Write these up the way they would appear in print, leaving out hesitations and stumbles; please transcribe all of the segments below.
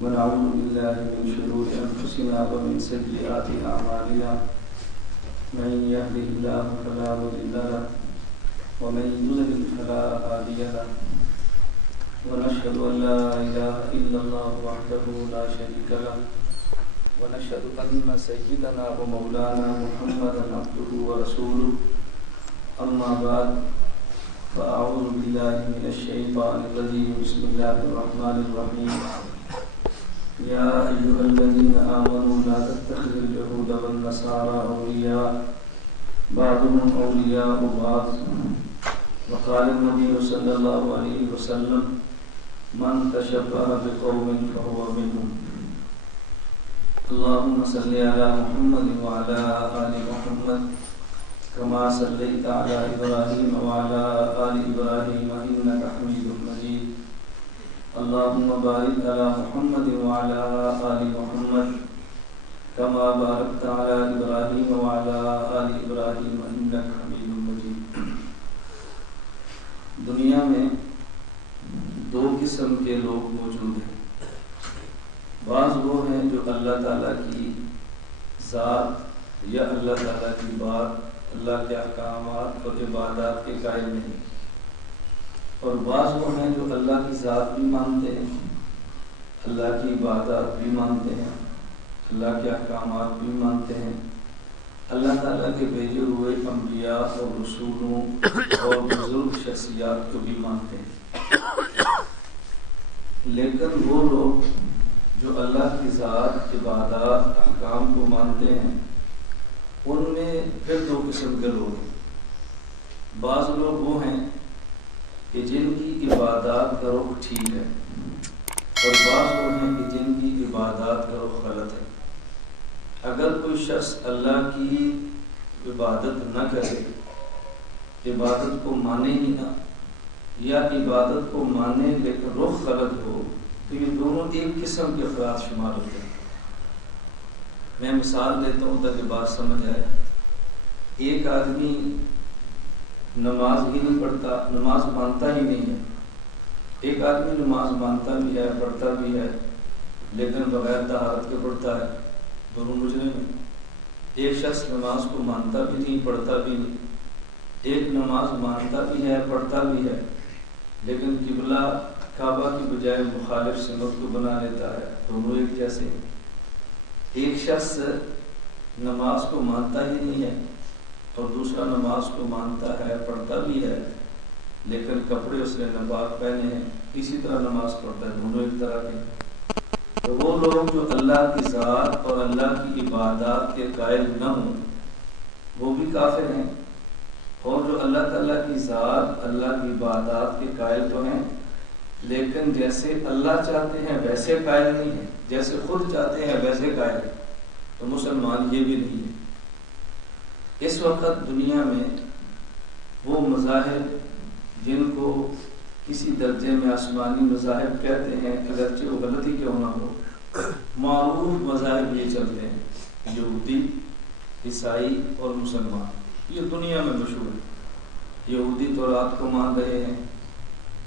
ونعوذ بالله من شرور أنفسنا ومن سيئات أعمالنا من يهده الله فلا مضل له ومن يضلل فلا هادي له ونشهد أن لا إله إلا الله وحده لا شريك له ونشهد أن سيدنا ومولانا محمدا عبده ورسوله أما بعد فأعوذ بالله من الشيطان الرجيم بسم الله الرحمن الرحيم يا أيها الذين آمنوا لا تتخذوا اليهود والنصارى أولياء بعضهم أولياء بعض وقال النبي صلى الله عليه وسلم من تشبه بقوم فهو منهم اللهم صل على محمد وعلى آل محمد كما صليت على إبراهيم وعلى آل إبراهيم إنك حميد مجيد اللهم بارك على محمد وعلى آل محمد كما باركت على إبراهيم وعلى آل إبراهيم إنك حميد مجيد. دنیا میں دو قسم کے لوگ موجود ہیں. بعض وہ ہیں جو اللہ تعالیٰ کی ذات یا اللہ تعالیٰ کی بات، اللہ کے احکامات اور عبادات کے قائل نہیں، اور بعض وہ ہیں جو اللہ کی ذات بھی مانتے ہیں، اللہ کی عبادات بھی مانتے ہیں، اللہ کے احکامات بھی مانتے ہیں، اللہ تعالیٰ کے بھیجے ہوئے انبیاء اور رسولوں اور بزرگ شخصیات کو بھی مانتے ہیں. لیکن وہ لوگ جو اللہ کی ذات، عبادات، احکام کو مانتے ہیں، ان میں پھر دو قسم کے لوگ ہیں. بعض لوگ وہ ہیں کہ جن کی عبادات کا رخ ٹھیک ہے، اور بعض لوگ ہیں کہ جن کی عبادات کا رخ غلط ہے. اگر کوئی شخص اللہ کی عبادت نہ کرے، عبادت کو مانے ہی نہ، یا عبادت کو مانے لیکن رخ غلط ہو، تو یہ دونوں ایک قسم کے افراد شمار ہوتے ہیں. میں مثال دیتا ہوں تاکہ بات سمجھ آئے. ایک آدمی نماز ہی نہیں پڑھتا، نماز مانتا ہی نہیں ہے. ایک آدمی نماز مانتا بھی ہے، پڑھتا بھی ہے، لیکن بغیر طہارت کے پڑھتا ہے. دونوں مجرم ہیں. ایک شخص نماز کو مانتا بھی نہیں، پڑھتا بھی نہیں. ایک نماز مانتا بھی ہے، پڑھتا بھی ہے، لیکن قبلہ کعبہ کی بجائے مخالف سمت کو بنا لیتا ہے. دونوں ایک جیسے ہیں. ایک شخص نماز کو مانتا ہی نہیں ہے اور دوسرا نماز کو مانتا ہے، پڑھتا بھی ہے، لیکن کپڑے اس نے ناپاک پہنے ہیں، اسی طرح نماز پڑھتا ہے. دونوں ایک طرح کے. تو وہ لوگ جو اللہ کی ذات اور اللہ کی عبادات کے قائل نہ ہوں، وہ بھی کافر ہیں. اور جو اللہ تعالیٰ کی ذات، اللہ کی عبادات کے قائل تو ہیں، لیکن جیسے اللہ چاہتے ہیں ویسے قائل نہیں ہیں، جیسے خود چاہتے ہیں ویسے قائل ہیں، تو مسلمان یہ بھی نہیں ہے. اس وقت دنیا میں وہ مذاہب جن کو کسی درجے میں آسمانی مذاہب کہتے ہیں، اگرچہ وہ غلطی کیوں نہ ہو، معروف مذاہب یہ چلتے ہیں: یہودی، عیسائی اور مسلمان. یہ دنیا میں مشہور ہے. یہودی تورات کو مان رہے ہیں،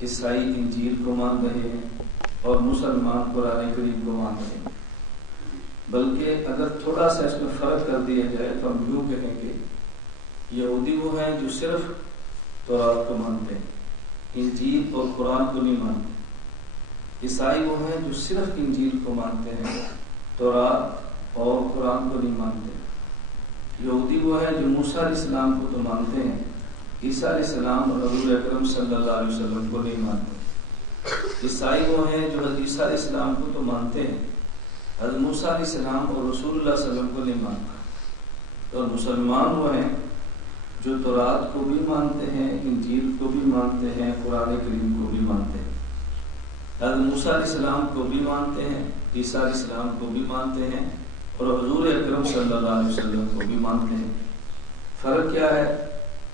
عیسائی انجیل کو مان رہے ہیں، اور مسلمان قرآن کریم کو مان رہے ہیں. بلکہ اگر تھوڑا سا اس میں فرق کر دیا جائے تو ہم یوں کہیں کہ یہودی وہ ہیں جو صرف تورات کو مانتے ہیں، انجیل اور قرآن کو نہیں مانتے. عیسائی وہ ہیں جو صرف انجیل کو مانتے ہیں، تورات اور قرآن کو نہیں مانتے. یہودی وہ ہیں جو موسیٰ علیہ السلام کو تو مانتے ہیں، عیسیٰ علیہ السلام اور حضور اکرم صلی اللہ علیہ وسلم کو نہیں مانتے. عیسائی وہ ہیں جو حضرت عیسیٰ علیہ السلام کو تو مانتے ہیں، حضرت موسیٰ علیہ السلام اور رسول اللہ صلی اللہ علیہ وسلم کو نہیں مانتے. اور مسلمان وہ ہیں جو تورات کو بھی مانتے ہیں، انجیل کو بھی مانتے ہیں، قرآن کریم کو بھی مانتے ہیں. حضرت موسیٰ علیہ السلام کو بھی مانتے ہیں، عیسیٰ علیہ السلام کو بھی مانتے ہیں، اور حضور اکرم صلی اللہ علیہ وسلم کو بھی مانتے ہیں. فرق کیا ہے؟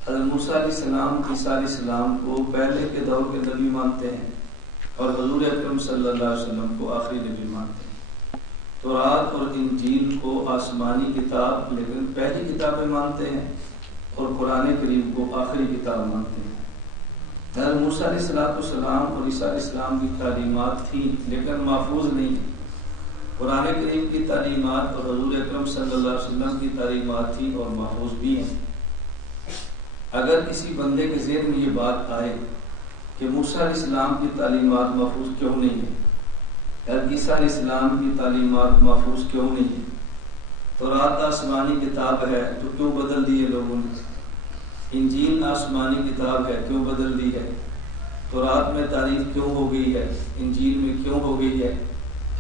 حضرت موسیٰ علیہ السلام، عیسیٰ علیہ السلام کو پہلے کے دور کے نبی مانتے ہیں، اور حضور اکرم صلی اللہ علیہ وسلم کو آخری نبی مانتے ہیں. تورات اور انجیل کو آسمانی کتاب لیکن پہلی کتابیں مانتے ہیں، اور قرآن کریم کو آخری کتاب مانتے ہیں. حضرت موسیٰ علیہ السلام اور عیسیٰ علیہ السلام کی تعلیمات تھیں لیکن محفوظ نہیں. قرآن کریم کی تعلیمات اور حضور اکرم صلی اللہ علیہ وسلم کی تعلیمات تھی اور محفوظ بھی ہیں۔ اگر کسی بندے کے ذہن میں یہ بات آئے کہ موسیٰ علیہ السلام کی تعلیمات محفوظ کیوں نہیں ہے، یا عیسیٰ علیہ السلام کی تعلیمات محفوظ کیوں نہیں ہے، تورات آسمانی کتاب ہے تو کیوں بدل دی ہے لوگوں نے، انجیل آسمانی کتاب ہے کیوں بدل دی ہے، تورات میں تعریف کیوں ہو گئی ہے، انجیل میں کیوں ہو گئی ہے؟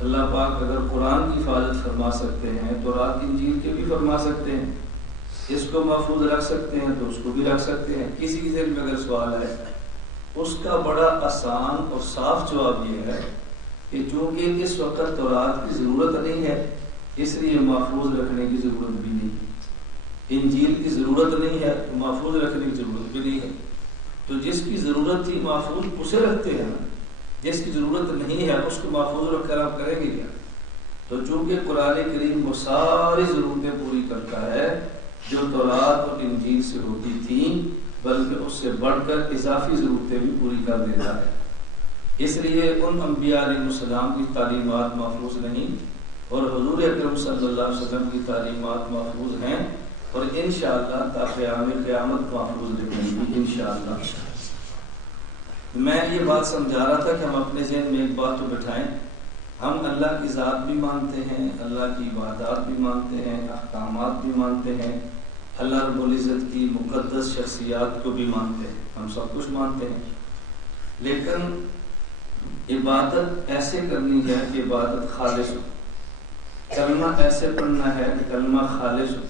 اللہ پاک اگر قرآن کی حفاظت فرما سکتے ہیں تو رات انجیل کے بھی فرما سکتے ہیں، اس کو محفوظ رکھ سکتے ہیں تو اس کو بھی رکھ سکتے ہیں۔ کسی کے ذہن میں اگر سوال ہے، اس کا بڑا آسان اور صاف جواب یہ ہے کہ چونکہ اس وقت تورات کی ضرورت نہیں ہے، اس لیے محفوظ رکھنے کی ضرورت بھی نہیں ہے، انجیل کی ضرورت نہیں ہے تو محفوظ رکھنے کی ضرورت بھی نہیں ہے۔ تو جس کی ضرورت تھی محفوظ اسے رکھتے ہیں نا، جس کی ضرورت نہیں ہے اس کو محفوظ رکھ کر آپ کریں گے کیا؟ تو چونکہ قرآن کریم وہ ساری ضرورتیں پوری کرتا ہے جو تورات اور انجیل سے ہوتی تھیں، بلکہ اس سے بڑھ کر اضافی ضرورتیں بھی پوری کر دیتا ہے۔ اس لیے ان انبیاء علیہ السلام کی تعلیمات محفوظ نہیں، اور حضور اکرم صلی اللہ علیہ وسلم کی تعلیمات محفوظ ہیں، اور انشاءاللہ تا قیام قیامت محفوظ رہیں گی انشاءاللہ۔ میں یہ بات سمجھا رہا تھا کہ ہم اپنے ذہن میں ایک بات تو بٹھائیں، ہم اللہ کی ذات بھی مانتے ہیں، اللہ کی عبادات بھی مانتے ہیں، احکامات بھی مانتے ہیں، اللہ رب العزت کی مقدس شخصیات کو بھی مانتے ہیں، ہم سب کچھ مانتے ہیں، لیکن عبادت ایسے کرنی ہے کہ عبادت خالص ہو، کلمہ ایسے پڑھنا ہے کہ کلمہ خالص ہو،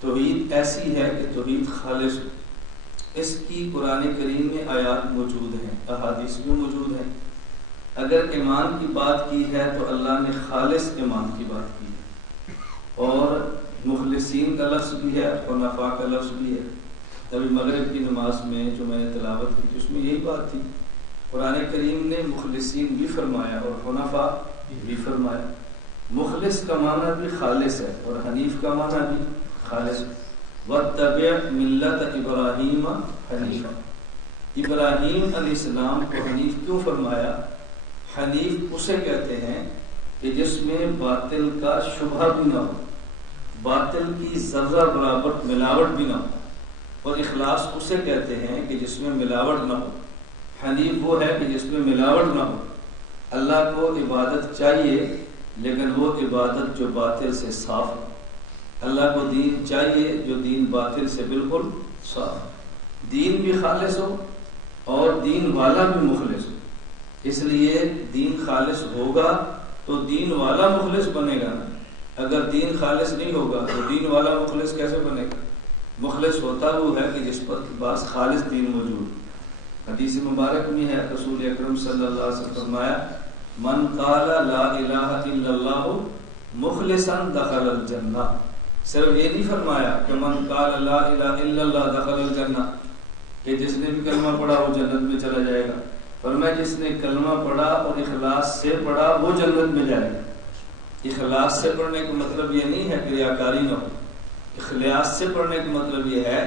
توحید ایسی ہے کہ توحید خالص ہو۔ اس کی قرآن کریم میں آیات موجود ہیں، احادیث بھی موجود ہیں۔ اگر ایمان کی بات کی ہے تو اللہ نے خالص ایمان کی بات کی ہے، اور مخلصین کا لفظ بھی ہے، حنفاء کا لفظ بھی ہے۔ ابھی مغرب کی نماز میں جو میں نے تلاوت کی تھی اس میں یہی بات تھی، قرآن کریم نے مخلصین بھی فرمایا اور حنفاء بھی فرمایا۔ مخلص کا معنی بھی خالص ہے اور حنیف کا معنی بھی خالص ہے۔ وَاتَّبِعْ مِلَّةَ إِبْرَاهِيمَ حَنِيفًا، ابراہیم علیہ السلام کو حنیف کیوں فرمایا؟ حنیف اسے کہتے ہیں کہ جس میں باطل کا شبہ بھی نہ ہو، باطل کی ذرہ برابر ملاوٹ بھی نہ ہو، اور اخلاص اسے کہتے ہیں کہ جس میں ملاوٹ نہ ہو۔ حنیف وہ ہے کہ جس میں ملاوٹ نہ ہو، اللہ کو عبادت چاہیے لیکن وہ عبادت جو باطل سے صاف ہو، اللہ کو دین چاہیے جو دین باطل سے بالکل صاف، دین بھی خالص ہو اور دین والا بھی مخلص ہو۔ اس لیے دین خالص ہوگا تو دین والا مخلص بنے گا نا، اگر دین خالص نہیں ہوگا تو دین والا مخلص کیسے بنے گا؟ مخلص ہوتا وہ ہے کہ جس پر پاس خالص دین موجود۔ حدیث مبارک میں ہے، رسول اکرم صلی اللہ علیہ وسلم فرمایا، من قال لا الہ الا اللہ مخلصا دخل الجنہ، صرف یہ نہیں فرمایا کہ من قال لا الہ الا اللہ دخل الجنہ، کہ جس نے بھی کلمہ پڑھا وہ جنت میں چلا جائے گا، فرمایا جس نے کلمہ پڑھا اور اخلاص سے پڑھا وہ جنت میں جائے گا۔ اخلاص سے پڑھنے کا مطلب یہ نہیں ہے کہ ریاکاری نہ ہو، اخلاص سے پڑھنے کا مطلب یہ ہے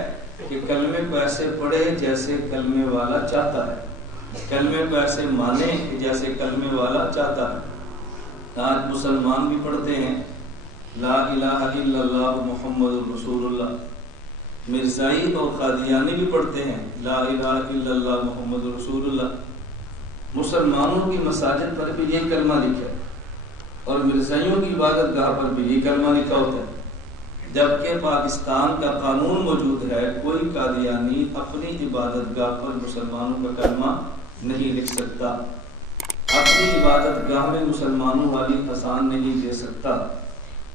کہ کلمے کو ایسے پڑھے جیسے کلمے والا چاہتا ہے، کلمے کو ایسے مانے جیسے کلمے والا چاہتا ہے۔ آج مسلمان بھی پڑھتے ہیں لا الہ الا اللہ محمد رسول اللہ، مرزائی اور قادیانی بھی پڑھتے ہیں لا الہ الا اللہ محمد رسول اللہ۔ مسلمانوں کی مساجد پر بھی یہ کلمہ لکھا ہے اور مرزائیوں کی عبادت گاہ پر بھی یہ کلمہ لکھا ہوتا ہے، جبکہ پاکستان کا قانون موجود ہے کوئی قادیانی اپنی عبادت گاہ پر مسلمانوں کا کلمہ نہیں لکھ سکتا، اپنی عبادت گاہ میں مسلمانوں والی اذان نہیں دے سکتا۔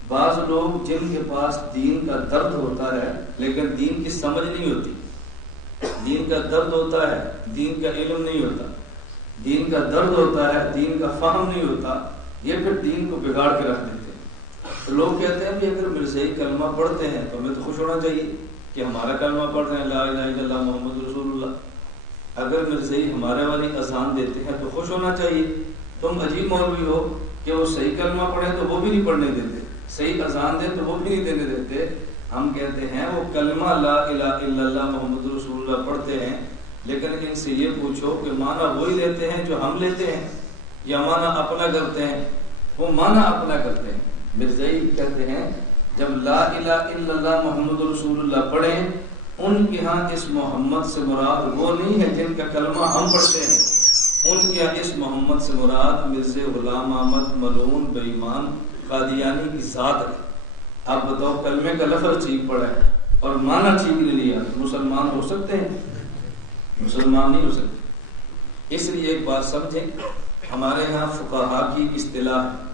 بعض لوگ جن کے پاس دین کا درد ہوتا ہے لیکن دین کی سمجھ نہیں ہوتی، دین کا درد ہوتا ہے دین کا علم نہیں ہوتا، دین کا درد ہوتا ہے دین کا فہم نہیں ہوتا، یہ پھر دین کو بگاڑ کے رکھ دیتے ہیں۔ تو لوگ کہتے ہیں کہ اگر مرزائی کلمہ پڑھتے ہیں تو ہمیں تو خوش ہونا چاہیے کہ ہمارا کلمہ پڑھ رہے ہیں لا الہ الا اللہ محمد رسول اللہ، اگر مرزائی ہمارے والی اذان دیتے ہیں تو خوش ہونا چاہیے۔ تم عجیب مولوی ہو کہ وہ صحیح کلمہ پڑھیں تو وہ بھی نہیں پڑھنے دیتے، صحیح اذان دیں تو وہ بھی نہیں دینے دیتے۔ ہم کہتے ہیں وہ کلمہ لا الہ الا اللہ محمد رسول اللہ پڑھتے ہیں، لیکن ان سے یہ پوچھو کہ معنی وہی لیتے ہیں جو ہم لیتے ہیں یا معنی اپنا کرتے ہیں؟ وہ معنی اپنا کرتے ہیں. مرزائی کہتے ہیں جب لا الہ الا اللہ محمد رسول اللہ پڑھیں ان کے ہاں اس محمد سے مراد وہ نہیں ہے جن کا کلمہ ہم پڑھتے ہیں. ان کے ہاں اس محمد سے مراد مرزا غلام احمد ملعون بے ایمان قادیانی کی ذات ہے. آپ بتاؤ کلمے کا لفظ ٹھیک پڑا ہے اور معنی ٹھیک نہیں لیا، مسلمان ہو سکتے ہیں؟ مسلمان نہیں ہو سکتے. اس لیے ایک بات سمجھیں، ہمارے یہاں فقہا کی اصطلاح ہے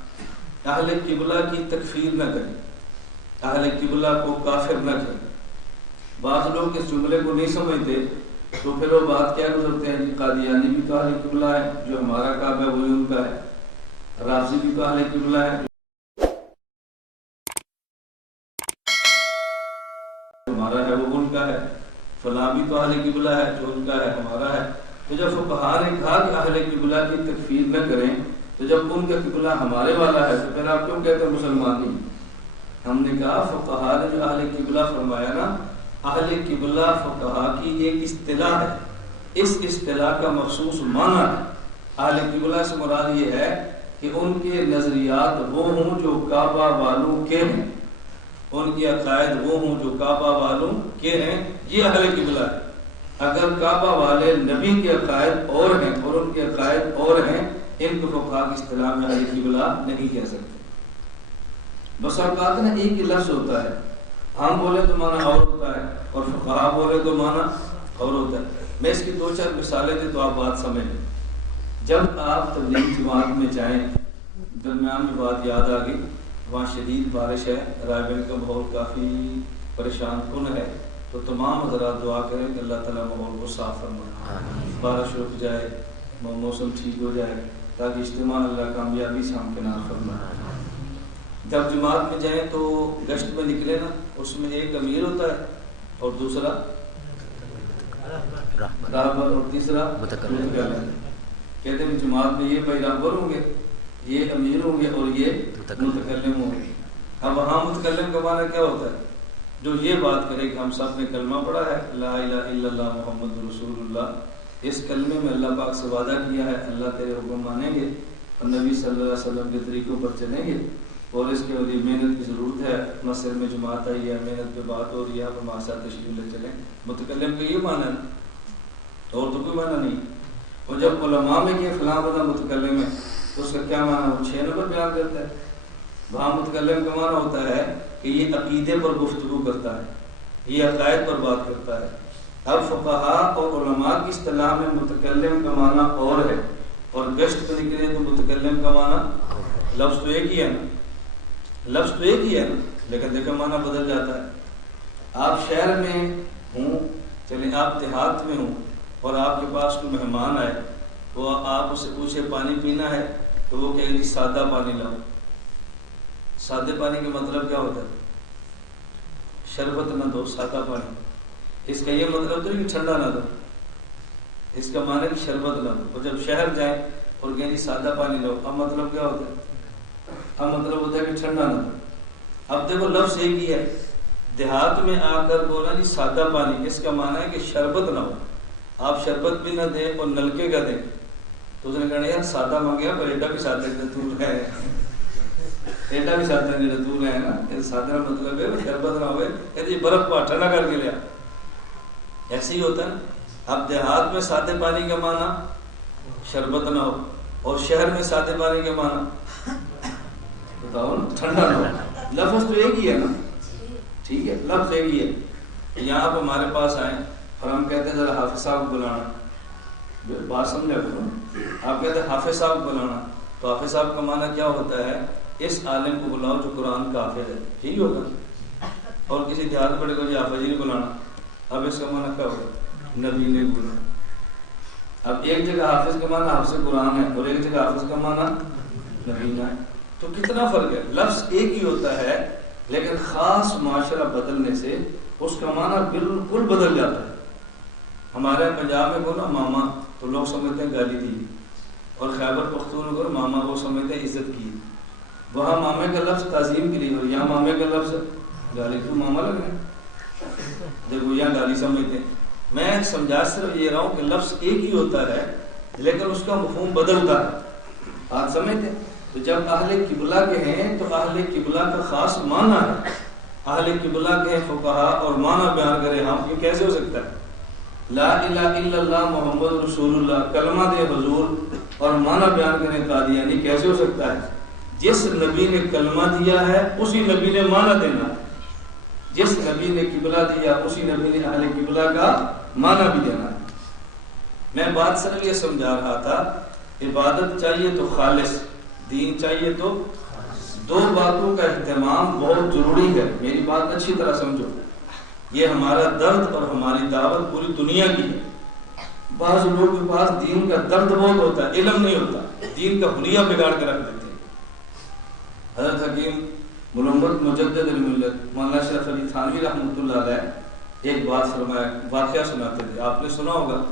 اہل قبلہ کی تکفیر نہ کریں، اہل قبلہ کو کافر نہ کریں. بعض لوگ اس جملے کو نہیں سمجھتے تو پھر وہ بات کیا گزرتے ہیں کہ قادیانی بھی تو اہل قبلہ ہے، جو ہمارا کعبہ ہے وہی ان کا ہے، رافضی بھی تو اہل قبلہ ہے، ہمارا ہے وہ ان کا ہے، فلاں بھی تو اہل قبلہ ہے، جو ان کا ہے ہمارا ہے. تو جب فقہا نے کہا کہ اہل قبلہ کی تکفیر نہ کریں تو جب ان کا قبلہ ہمارے والا ہے تو پھر آپ کیوں کہتے ہیں مسلمان نہیں؟ ہم نے کہا فقہا نے جو اہل قبلہ فرمایا نا، اہل قبلہ فقہا کی ایک اصطلاح ہے، اس اصطلاح کا مخصوص معنی ہے. اہل قبلہ سے مراد یہ ہے کہ ان کے نظریات وہ ہوں جو کعبہ والوں کے ہیں، ان کے عقائد وہ ہوں جو کعبہ والوں کے ہیں، یہ اہل قبلہ ہے. اگر کعبہ والے نبی کے عقائد اور ہیں اور ان کے عقائد اور ہیں، ان کو فقہا کی اصطلاح میں اہل قبلہ نہیں کہہ سکتے. بس اوقات نا ایک ہی لفظ ہوتا ہے، ہم بولے تو معنی اور ہوتا ہے اور فقہا بولے تو معنی اور ہوتا ہے. میں اس کی 2-4 مثالیں دیں تو آپ بات سمجھیں. جب آپ تبلیغ جماعت میں جائیں، درمیان میں بات یاد آ گئی، وہاں شدید بارش ہے، رائے بین کا ماحول کافی پریشان کن ہے، تو تمام حضرات دعا کریں کہ اللہ تعالیٰ ماحول کو صاف فرمائے، بارش رک جائے، موسم ٹھیک ہو جائے تاکہ اجتماع اللہ کامیابی سے ہمکنار فرمائے. جب جماعت میں جائیں تو گشت میں نکلے نا، اس میں ایک امیر ہوتا ہے اور دوسرا راہبر اور تیسرا متکلم. کہتے ہیں جماعت میں یہ بھائی راہبر ہوں گے، یہ امیر ہوں گے اور یہ متکلم ہوں گے. اب وہاں متکلم کا معنی کیا ہوتا ہے؟ جو یہ بات کرے کہ ہم سب نے کلمہ پڑھا ہے لا الہ الا اللہ محمد رسول اللہ، اس کلمے میں اللہ پاک سے وعدہ کیا ہے اللہ تیرے حکم مانیں گے اور نبی صلی اللہ علیہ وسلم کے طریقوں پر چلیں گے، اور اس کے لیے محنت کی ضرورت ہے، مسجد میں جماعت آئی ہے، محنت پہ بات ہو رہی ہے، آپ ہمارے ساتھ تشریف لے چلیں. متکلم کا یہ معنی ہے اور تو کوئی معنی نہیں. اور جب علماء میں کہ فلاں بندہ متکلم ہے تو اس کا کیا معنی ہے؟ 6 نمبر بیان کرتا ہے. وہاں متکلم کا معنی ہوتا ہے کہ یہ عقیدے پر گفتگو کرتا ہے، یہ عقائد پر بات کرتا ہے. اب فقہا اور علماء کی اصطلاح میں متکلم کا معنی اور ہے، اور گشت پہ نکلے تو متکلم کا معنی لفظ تو ایک ہی ہے نا، لفظ تو ایک ہی ہے نا، لیکن دیکھو معنی بدل جاتا ہے. آپ شہر میں ہوں، چلیں آپ دیہات میں ہوں اور آپ کے پاس کوئی مہمان آئے، وہ آپ اس سے پوچھے پانی پینا ہے تو وہ کہے گی سادہ پانی لاؤ. سادے پانی کا مطلب کیا ہوتا ہے؟ شربت نہ دو، سادہ پانی. اس کا یہ مطلب تو نہیں کہ ٹھنڈا نہ دو، اس کا معنی کہ شربت نہ دو. اور جب شہر جائیں اور کہیں جی سادہ پانی لاؤ، اب مطلب کیا ہوتا ہے؟ اب مطلب ہوتا ہے کہ ٹھنڈا نہ دو. اب دیکھو لفظ ایک ہی ہے. دیہات میں آ کر بولا جی سادہ پانی، اس کا معنی ہے کہ شربت نہ ہو، آپ شربت بھی نہ دیں اور نلکے کا دیں. تو اس نے کہنا یار سادہ مانگیا پر ایڈا بھی سادہ دور ہے، ایڈا بھی سادہ نہیں دور ہے نا. سادہ مطلب ہے شربت نہ ہوئے، کہ برف کو ٹھنڈا کر کے لیا. ایسے ہی ہوتا ہے نا. اب دیہات میں سادے پانی کا معنی شربت نہ ہو، اور شہر میں سادے پانی کا معنی بتاؤ نا ٹھنڈا نہ ہو. لفظ تو ایک ہی ہے نا، ٹھیک ہے، لفظ ایک ہی ہے. یہاں آپ ہمارے پاس آئیں اور ہم کہتے ہیں ذرا حافظ صاحب کو بلانا، بات سمجھا کرو. آپ کہتے ہیں حافظ صاحب کو بلانا، تو حافظ صاحب کا معنی کیا ہوتا ہے؟ اس عالم کو بلاؤ جو قرآن کا حافظ ہے، ٹھیک ہوگا. اور کسی دیہات بڑے کو جی حافظ جی نے بلانا، اب اس کا معنی کیا ہوگا؟ نبی نے بولا. اب ایک جگہ حافظ کا معنی حافظ قرآن ہے اور ایک جگہ حافظ کا معنی نبی ہے. تو کتنا فرق ہے؟ لفظ ایک ہی ہوتا ہے لیکن خاص معاشرہ بدلنے سے اس کا معنی بالکل بدل جاتا ہے. ہمارے پنجاب میں بولا ماما تو لوگ سمجھتے ہیں گالی دی، اور خیبر پختونخوا ماما کو سمجھتے ہیں عزت کی. وہاں مامے کا لفظ تعظیم کے لیے اور یہاں مامے کا لفظ گالی. تو ماما لگ رہے ہیں، دیکھو یہاں گالی سمجھتے ہیں. میں سمجھا صرف یہ رہا ہوں کہ لفظ ایک ہی ہوتا ہے لیکن اس کا مفہوم بدلتا ہے. آپ سمجھتے ہیں؟ تو جب اہل قبلہ کے ہیں تو اہل قبلہ کا خاص معنی ہے، اہل قبلہ کے فقہا اور معنی بیان کرے ہم، یہ کیسے ہو سکتا ہے؟ لا الہ الا اللہ محمد رسول اللہ کلمہ دے حضور اور معنی بیان کریں قادیانی، کیسے ہو سکتا ہے؟ جس نبی نے کلمہ دیا ہے اسی نبی نے معنی دینا، جس نبی نے قبلہ دیا اسی نبی نے اہل قبلہ کا معنی بھی دینا۔ میں بات سر لیے سمجھا رہا تھا، عبادت چاہیے تو خالص، دین چاہیے تو دو باتوں کا اہتمام بہت ضروری ہے۔ میری بات اچھی طرح سمجھو، یہ ہمارا درد اور ہماری دعوت پوری دنیا کی ہے۔ بعض لوگوں کے پاس دین کا درد بہت ہوتا ہے، علم نہیں ہوتا، دین کا حلیہ بگاڑ کے رکھ دیتے ہیں۔ حضرت حکیم ملمت مجدد الملت مولانا اشرف علی تھانوی رحمۃ اللہ علیہ ایک بات فرمایا، واقعہ سناتے تھے، آپ نے سنا ہوگا۔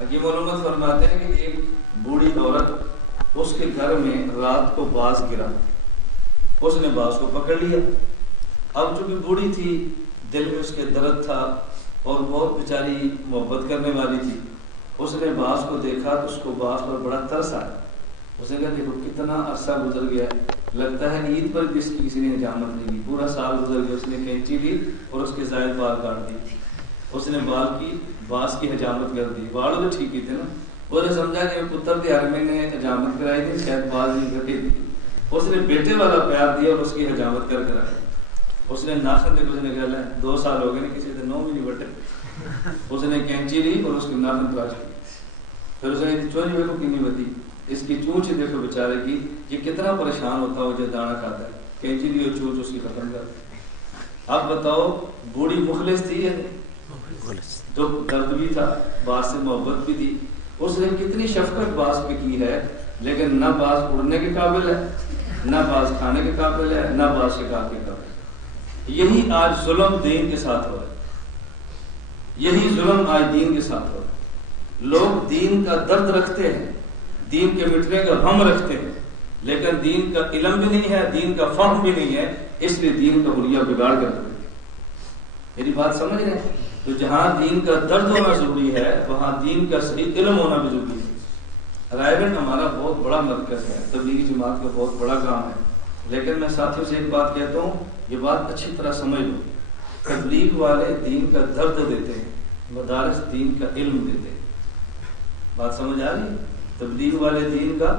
حکیم ملمت فرماتے ہیں کہ ایک بوڑھی عورت، اس کے گھر میں رات کو باز گرا، اس نے باز کو پکڑ لیا۔ اب چونکہ بوڑھی تھی، دل میں اس کے درد تھا اور بہت بیچاری محبت کرنے والی تھی، اس نے باز کو دیکھا تو اس کو باز پر بڑا ترس آیا۔ اس نے کہا دیکھو کتنا عرصہ گزر گیا، لگتا ہے عید پر بھی اس کی کسی نے حجامت نہیں کی، پورا سال گزر گیا۔ اس نے کینچی لی اور اس کے زائد بال کاٹ دی، اس نے باز کی حجامت کر دی۔ بال تو ٹھیک ہی تھے نا، اس نے سمجھا کہ پتر کے ہر میں نے حجامت کرائی تھی، شاید باز نہیں کٹی تھی۔ اس نے بیٹے والا پیار دیا اور اس کی حجامت کر کے رکھا۔ اس نے ناخن دیکھو، اس نے کہا 2 سال ہو گئے نا، کسی سے 9 بھی نہیں بٹے۔ اس نے کینچی لی اور اس کی ناخن تراش کی، پھر اس نے چونچ دیکھو کتنی بتی، اس کی چونچ دیکھو بیچارے کی، یہ کتنا پریشان ہوتا ہے وہ جو دانا کھاتا ہے، کینچی لی اور چونچ اس کی ختم کر دی۔ اب بتاؤ بوڑھی مخلص تھی ہے، تو درد بھی تھا، باز سے محبت بھی تھی، اس نے کتنی شفقت باز پہ کی ہے، لیکن نہ باز اڑنے کے قابل ہے، نہ باز کھانے کے قابل ہے، نہ باز شکار کے قابل ہے۔ یہی آج ظلم دین کے ساتھ ہو رہا ہے، یہی ظلم آج دین کے ساتھ ہو رہا ہے۔ لوگ دین کا درد رکھتے ہیں، دین کے مٹنے کا غم رکھتے ہیں، لیکن دین کا علم بھی نہیں ہے، دین کا فہم بھی نہیں ہے، اس لیے دین کا حلیہ بگاڑ کر دیتے ہیں۔ میری بات سمجھ رہے ہیں؟ تو جہاں دین کا درد ہونا ضروری ہے وہاں دین کا صحیح علم ہونا بھی ضروری ہے۔ رائے گنج ہمارا بہت بڑا مرکز ہے، تبلیغی جماعت کا بہت بڑا کام ہے، لیکن میں ساتھیوں سے ایک بات کہتا ہوں، یہ بات اچھی طرح سمجھ لو، تبلیغ والے دین کا درد دیتے ہیں، مدارس دین کا علم دیتے ہیں۔ بات سمجھ آ رہی ہے؟ تبلیغ والے دین کا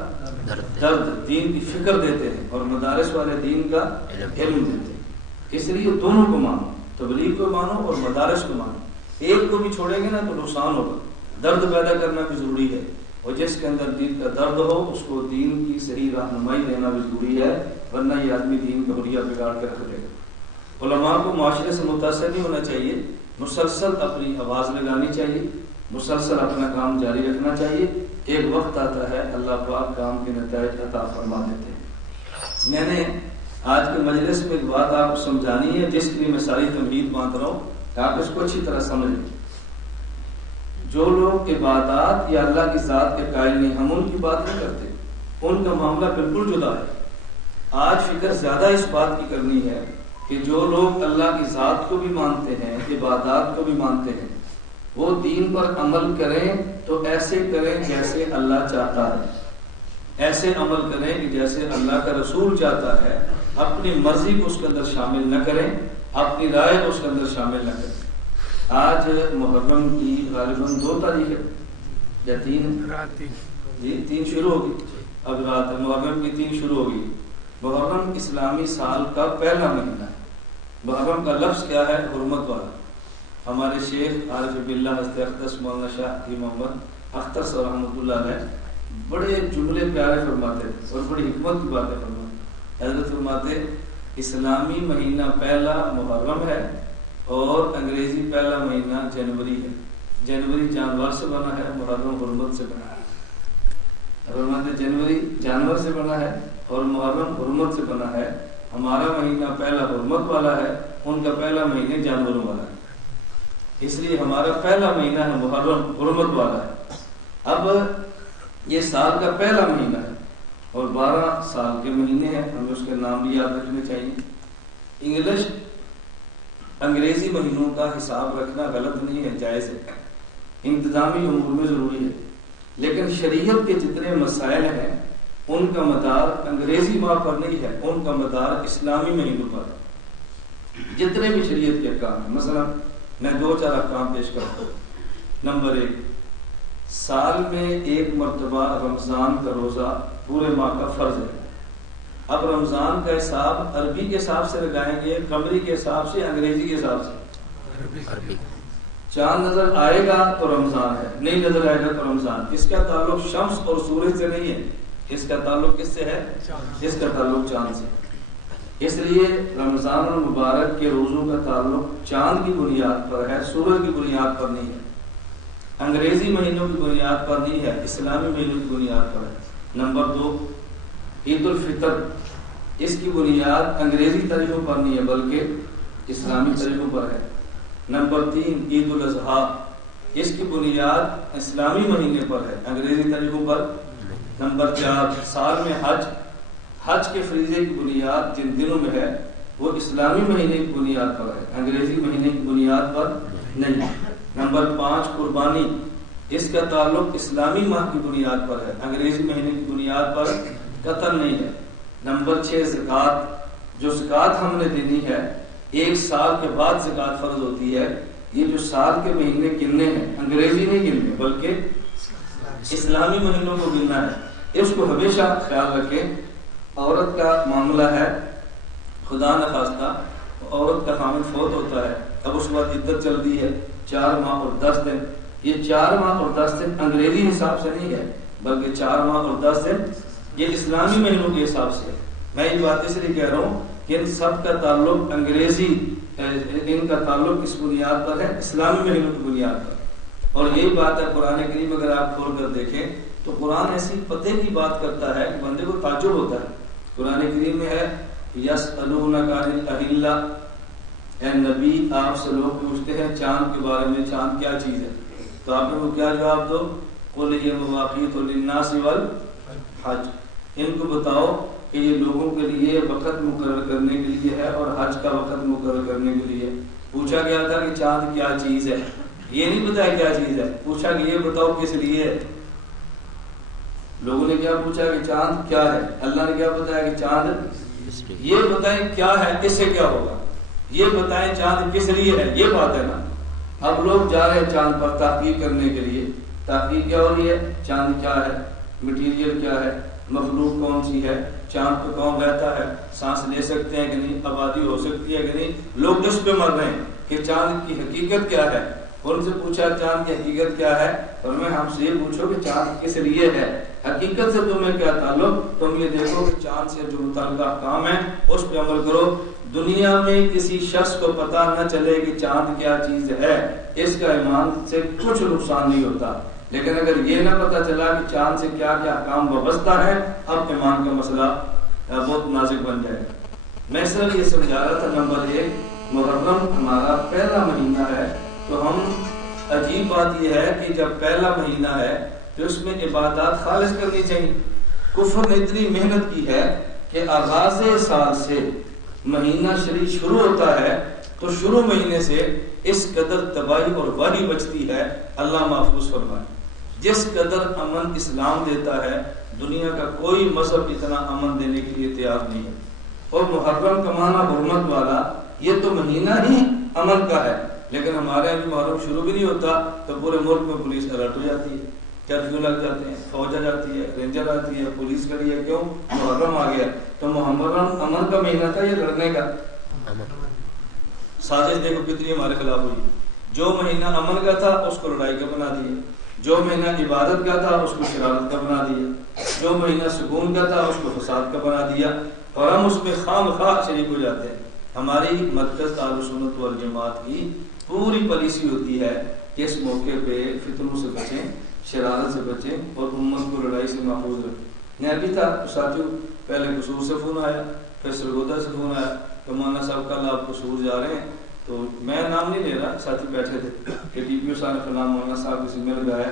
درد، دین کی فکر دیتے ہیں، اور مدارس والے دین کا علم دیتے ہیں۔ اس لیے دونوں کو مانو، تبلیغ کو مانو اور مدارس کو مانو۔ ایک کو بھی چھوڑیں گے نا تو نقصان ہوگا۔ درد پیدا کرنا بھی ضروری ہے، اور جس کے اندر دین کا درد ہو اس کو دین کی صحیح رہنمائی دینا بھی ضروری ہے، ورنہ یہ آدمی دین کا حلیہ بگاڑ کے رکھ دے گا۔ علماء کو معاشرے سے متاثر نہیں ہونا چاہیے، مسلسل اپنی آواز لگانی چاہیے، مسلسل اپنا کام جاری رکھنا چاہیے۔ ایک وقت آتا ہے اللہ پاک کام کے نتائج عطا فرما دیتے ہیں۔ میں نے آج کے مجلس میں ایک بات آپ کو سمجھانی ہے، جس کے لیے میں ساری تمہید باندھ رہا ہوں کہ آپ اس کو اچھی طرح سمجھ لیں۔ جو لوگ عبادات یا اللہ کی ذات کے قائل نہیں، ہم ان کی بات نہیں کرتے، ان کا معاملہ بالکل جدا ہے۔ آج فکر زیادہ اس بات کی کرنی ہے کہ جو لوگ اللہ کی ذات کو بھی مانتے ہیں، عبادات کو بھی مانتے ہیں، وہ دین پر عمل کریں تو ایسے کریں جیسے اللہ چاہتا ہے، ایسے عمل کریں کہ جیسے اللہ کا رسول چاہتا ہے، اپنی مرضی کو اس کے اندر شامل نہ کریں، اپنی رائے کو اس کے اندر شامل نہ کریں۔ آج محرم کی غالباً 2 تاریخ ہے یا 3 جی 3 شروع ہوگی، اب رات محرم کی 3 شروع ہوگی۔ محرم اسلامی سال کا پہلا مہینہ ہے۔ محرم کا لفظ کیا ہے؟ حرمت والا۔ ہمارے شیخ عارف باللہ حضرت اقدس مولانا شاہ محمد اختر صاحب رحمۃ اللہ علیہ بڑے جملے پیارے فرماتے اور بڑی حکمت کی باتیں فرماتے۔ حضرت فرماتے اسلامی مہینہ پہلا محرم ہے اور انگریزی پہلا مہینہ جنوری ہے۔ جنوری جانور سے بنا ہے، محرم حرمت سے بنا ہے۔ فرماتے جنوری جانور سے بنا ہے اور محرم حرمت سے بنا ہے۔ ہمارا مہینہ پہلا حرمت والا ہے، ان کا پہلا مہینہ جانوروں والا ہے، اس لیے ہمارا پہلا مہینہ ہے محرم حرمت والا ہے۔ اب یہ سال کا پہلا مہینہ ہے اور 12 سال کے مہینے ہیں، ہمیں اس کے نام بھی یاد رکھنے چاہیے۔ انگلش انگریزی مہینوں کا حساب رکھنا غلط نہیں ہے، جائز ہے، انتظامی امور میں ضروری ہے، لیکن شریعت کے جتنے مسائل ہیں ان کا مدار انگریزی ماہ پر نہیں ہے، ان کا مدار اسلامی مہینوں پر ہے۔ جتنے بھی شریعت کے احکام ہیں، مثلا میں 2-4 احکام پیش کرتا ہوں۔ نمبر 1، سال میں ایک مرتبہ رمضان کا روزہ پورے ماہ کا فرض ہے۔ اب رمضان کا حساب عربی کے حساب سے لگائیں گے، قمری کے حساب سے، انگریزی کے حساب سے؟ عربی۔ چاند نظر آئے گا تو رمضان ہے، نہیں نظر آئے گا تو رمضان۔ اس کا تعلق شمس اور سورج سے نہیں ہے، اس کا تعلق کس سے ہے؟ اس کا تعلق چاند سے۔ اس لیے رمضان المبارک کے روزوں کا تعلق چاند کی بنیاد پر ہے، سورج کی بنیاد پر نہیں ہے، انگریزی مہینوں کی بنیاد پر نہیں ہے، اسلامی مہینوں کی بنیاد پر ہے۔ نمبر 2، عید الفطر، اس کی بنیاد انگریزی تاریخوں پر نہیں ہے بلکہ اسلامی تاریخوں پر ہے۔ نمبر 3، عید الاضحیٰ، اس کی بنیاد اسلامی مہینے پر ہے، انگریزی تاریخوں پر۔ نمبر 4، سال میں حج کے فریضے کی بنیاد جن دنوں میں ہے وہ اسلامی مہینے کی بنیاد پر ہے، انگریزی مہینے کی بنیاد پر نہیں۔ نمبر 5، قربانی، اس کا تعلق اسلامی ماہ کی بنیاد پر ہے، انگریزی مہینے کی بنیاد پر قطعاً نہیں ہے۔ نمبر 6، زکوٰۃ، جو زکوٰۃ ہم نے دینی ہے، 1 سال کے بعد زکوٰۃ فرض ہوتی ہے۔ یہ جو سال کے مہینے گننے ہیں، انگریزی نہیں گننے بلکہ اسلامی مہینوں کو گننا ہے۔ اس کو ہمیشہ خیال رکھیں۔ عورت کا معاملہ ہے، خدا نخواستہ عورت کا خامد فوت ہوتا ہے، اب اس کے بعد عدت چلتی ہے 4 ماہ اور 10 دن۔ یہ 4 ماہ اور 10 دن انگریزی حساب سے نہیں ہے بلکہ 4 ماہ اور 10 دن یہ اسلامی مہینوں کے حساب سے ہے۔ میں یہ بات اس لیے کہہ رہا ہوں کہ ان سب کا تعلق انگریزی، ان کا تعلق اس بنیاد پر ہے، اسلامی مہینوں کی بنیاد پر۔ اور یہی بات ہے قرآن کریم، اگر آپ کھول کر دیکھیں تو قرآن ایسی پتے کی بات کرتا ہے کہ بندے کو تعجب ہوتا ہے۔ قرآن کریم میں ہے یسألونک عن الأہلہ، اے نبی آپ سے لوگ پوچھتے ہیں چاند کے بارے میں، چاند کیا چیز ہے؟ تو آپ کو کیا جواب دو؟ قل ہی مواقیت للناس والحج، ان کو بتاؤ کہ یہ لوگوں کے لیے وقت مقرر کرنے کے لیے ہے اور حج کا وقت مقرر کرنے کے لیے۔ پوچھا گیا تھا کہ چاند کیا چیز ہے، یہ نہیں بتایا کیا چیز ہے، پوچھا کہ یہ بتاؤ کس لیے ہے۔ لوگوں نے کیا پوچھا کہ چاند کیا ہے، اللہ نے کیا بتایا کہ چاند، یہ بتائیں کیا ہے، اس سے کیا ہوگا، یہ بتائیں چاند کس لیے ہے، یہ بات ہے نا۔ اب لوگ جا رہے ہیں چاند پر تحقیق کرنے کے لیے، تحقیق کیا ہو رہی ہے؟ چاند کیا ہے، مٹیریل کیا ہے، مخلوق کون سی ہے، چاند پہ کون رہتا ہے، سانس لے سکتے ہیں کہ نہیں، آبادی ہو سکتی ہے کہ نہیں، لوگ اس پہ مر رہے ہیں کہ چاند کی حقیقت کیا ہے۔ ان سے پوچھا چاند کی حقیقت کیا ہے، اور میں ہم سے یہ پوچھو کہ چاند کس لیے ہے، حقیقت سے تمہیں کیا تعلق، تم یہ دیکھو کہ چاند سے جو متعلقہ کام ہے اس پہ عمل کرو۔ دنیا میں کسی شخص کو پتہ نہ چلے کہ چاند کیا چیز ہے، اس کا ایمان سے کچھ نقصان نہیں ہوتا، لیکن اگر یہ نہ پتہ چلا کہ چاند سے کیا کیا کام وابستہ ہے، اب ایمان کا مسئلہ بہت نازک بن جائے۔ میں صرف یہ سمجھا رہا تھا، نمبر 1، محرم ہمارا پہلا مہینہ ہے، تو ہم عجیب بات یہ ہے کہ جب پہلا مہینہ ہے تو اس میں عبادات خالص کرنی چاہیے۔ کفر نے اتنی محنت کی ہے کہ آغاز سال سے مہینہ شریف شروع ہوتا ہے تو شروع مہینے سے اس قدر تباہی اور وبائی بچتی ہے، اللہ محفوظ فرمائے۔ جس قدر امن اسلام دیتا ہے، دنیا کا کوئی مذہب اتنا امن دینے کے لیے تیار نہیں ہے۔ اور محرم کا معنی حرمت والا، یہ تو مہینہ ہی امن کا ہے، لیکن ہمارے ابھی محرم شروع بھی نہیں ہوتا تو پورے ملک میں پولیس الرٹ ہو جاتی ہے، کرفیو لگ جاتے ہیں، فوج آ جاتی ہے، رینجر آتی ہے، پولیس کری ہے، کیوں؟ محرم آ گیا۔ تو محرم امن کا مہینہ تھا یا لڑنے کا؟ سازش دیکھو کتنی ہمارے خلاف ہوئی۔ جو مہینہ امن کا تھا اس کو لڑائی کا بنا دیا، جو مہینہ عبادت کا تھا اس کو شرارت کا بنا دیا، جو مہینہ سکون کا تھا اس کو فساد کا بنا دیا، اور ہم اس میں خام خواہ شریک ہو جاتے ہیں۔ ہماری مرکز اہل سنت والجماعت کی پوری پالیسی ہوتی ہے کہ اس موقع پہ فتنوں سے بچیں، شرارت سے بچیں اور امت کو لڑائی سے محفوظ رکھیں۔ میں ابھی تھا ساتھیوں، پہلے قصور سے فون آیا، پھر سرگودا سے فون آیا کہ مولانا صاحب کل آپ قصور جا رہے ہیں، تو میں نام نہیں لے رہا، ساتھی بیٹھے تھے کہ ڈی پی او صاحب نے فلاں مولانا صاحب کسی میں لگایا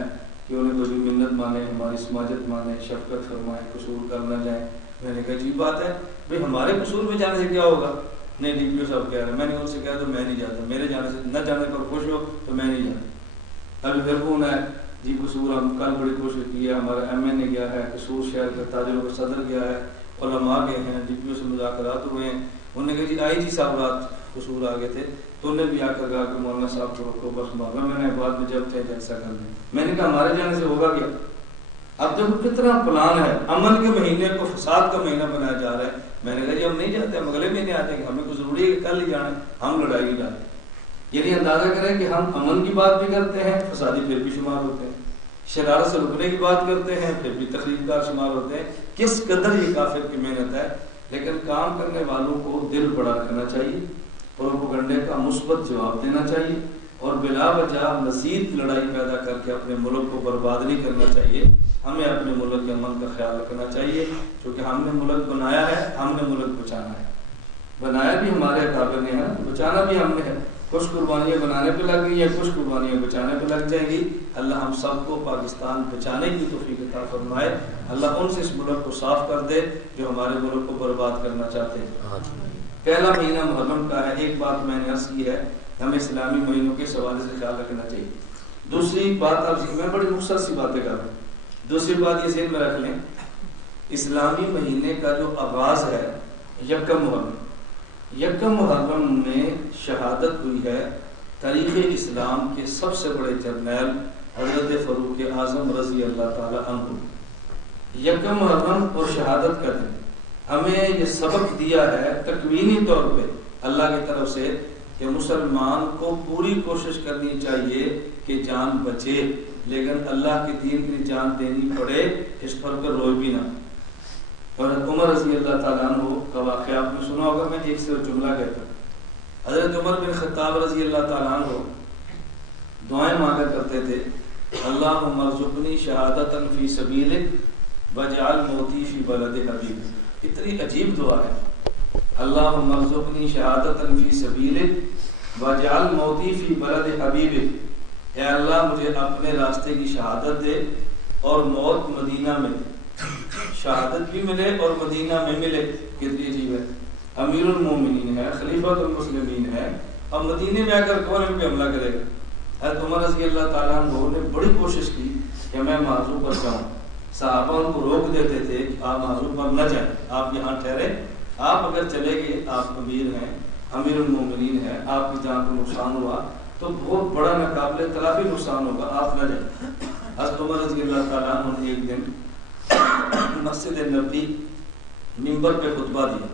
کہ انہیں کوئی منت مانے، ہماری سماجت مانے، شفقت فرمائے، قصور کر نہ جائیں۔ میں نے کہا عجیب بات ہے بھائی، ہمارے قصور میں جانے سے کیا ہوگا؟ نہیں، ڈی پی او صاحب کہہ رہے ہیں۔ میں نے ان سے کہا تو میں نہیں جاتا، میرے جانے سے نہ جانے پر خوش ہو تو میں نہیں جاتا۔ ابھی پھر فون ہے جی قصور ہم کل بڑی کوشش کی ہے، ہمارا MNA گیا ہے، قصور شہر کا تاجروں کا صدر گیا ہے، علماء گئے ہیں، DPO سے مذاکرات ہوئے ہیں، انہوں نے کہا جی IG صاحب رات قصور آ گئے تھے تو انہوں نے بھی آ کر کہا کہ مولانا صاحب کو رکھو بس محرم میں نے بعد میں جب چاہے جلسہ کر لیں۔ میں نے کہا ہمارے جانے سے ہوگا کیا؟ اب دیکھو کتنا پلان ہے، امن کے مہینے کو فساد کا مہینہ بنایا جا رہا ہے۔ میں نے کہا جی ہم نہیں جاتے، ہم اگلے مہینے آتے ہیں، ہمیں کوئی ضروری ہے کہ کل ہی جانا ہے، ہم لڑائی ہی ڈالیں۔ یعنی اندازہ کریں کہ ہم امن کی بات بھی کرتے ہیں، فسادی پھر بھی شمار ہوتے ہیں، شرارت سے رکنے کی بات کرتے ہیں پھر بھی تخریب کار شمار ہوتے ہیں۔ کس قدر یہ کافر کی محنت ہے، لیکن کام کرنے والوں کو دل بڑا کرنا چاہیے، پروپیگنڈے کا مثبت جواب دینا چاہیے، اور بلا وجہ مزید لڑائی پیدا کر کے اپنے ملک کو برباد نہیں کرنا چاہیے۔ ہمیں اپنے ملک کے امن کا خیال رکھنا چاہیے، کیونکہ ہم نے ملک بنایا ہے، ہم نے ملک بچانا ہے۔ بنایا بھی ہمارے اکابر نے ہے، بچانا بھی ہم نے ہے۔ کچھ قربانیاں بنانے پہ لگ گئی ہیں، کچھ قربانیاں بچانے پہ لگ جائیں گی۔ اللہ ہم سب کو پاکستان بچانے کی توفیق عطا فرمائے۔ اللہ ان سے اس ملک کو صاف کر دے جو ہمارے ملک کو برباد کرنا چاہتے ہیں۔ پہلا مہینہ محرم کا ہے، ایک بات میں نے عرض کی ہے، ہمیں اسلامی مہینوں کے حوالے سے خیال رکھنا چاہیے۔ دوسری بات آپ میں بڑی مختصر سی باتیں کر رہا ہوں، دوسری بات یہ ذہن میں رکھ لیں، اسلامی مہینے کا جو آغاز ہے یکم محرم، یکم محرم میں شہادت ہوئی ہے تاریخ اسلام کے سب سے بڑے جرنیل حضرت فاروق اعظم رضی اللہ تعالی عنہ۔ یکم محرم اور شہادت کا دن ہمیں یہ سبق دیا ہے تکوینی طور پہ اللہ کی طرف سے کہ مسلمان کو پوری کوشش کرنی چاہیے کہ جان بچے، لیکن اللہ کے دین کے لیے جان دینی پڑے، اس پر روئے بھی نہ۔ حضرت عمر رضی اللہ تعالیٰ عنہ کا واقعہ آپ نے سنا ہوگا، میں ایک صرف جملہ کہتا ہوں۔ حضرت عمر بن خطاب رضی اللہ تعالیٰ عنہ دعائیں مانگا کرتے تھے، اللہم ارزقنی شہادتا فی سبیلک واجعل موتی فی بلد حبیبک۔ اتنی عجیب دعا ہے، اللہم ارزقنی شہادتا فی سبیلک واجعل موتی فی بلد حبیبک۔ اے اللہ مجھے اپنے راستے کی شہادت دے اور موت مدینہ میں دے، شہادت بھی ملے اور مدینہ میں ملے۔ کتنی عجیب ہے، امیر المومنین ہے، خلیفۃ المسلمین ہے، اور مدینے میں آ کر کون ان پہ حملہ کرے گا؟ حضرت عمر رضی اللہ تعالیٰ عنہ نے بڑی کوشش کی کہ میں موضوع پر جاؤں، صحابہ ان کو روک دیتے تھے کہ آپ موضوع پر نہ جائیں، آپ یہاں ٹھہرے، آپ اگر چلے گئے، آپ امیر ہیں، امیر المومنین ہیں، آپ کی جان کو نقصان ہوا تو بہت بڑا ناقابل تلافی نقصان ہوگا، آپ نہ جائیں۔ حضرت عمر رضی اللہ تعالیٰ عنہ نے ایک دن مسجد نبوی منبر پہ خطبہ دیا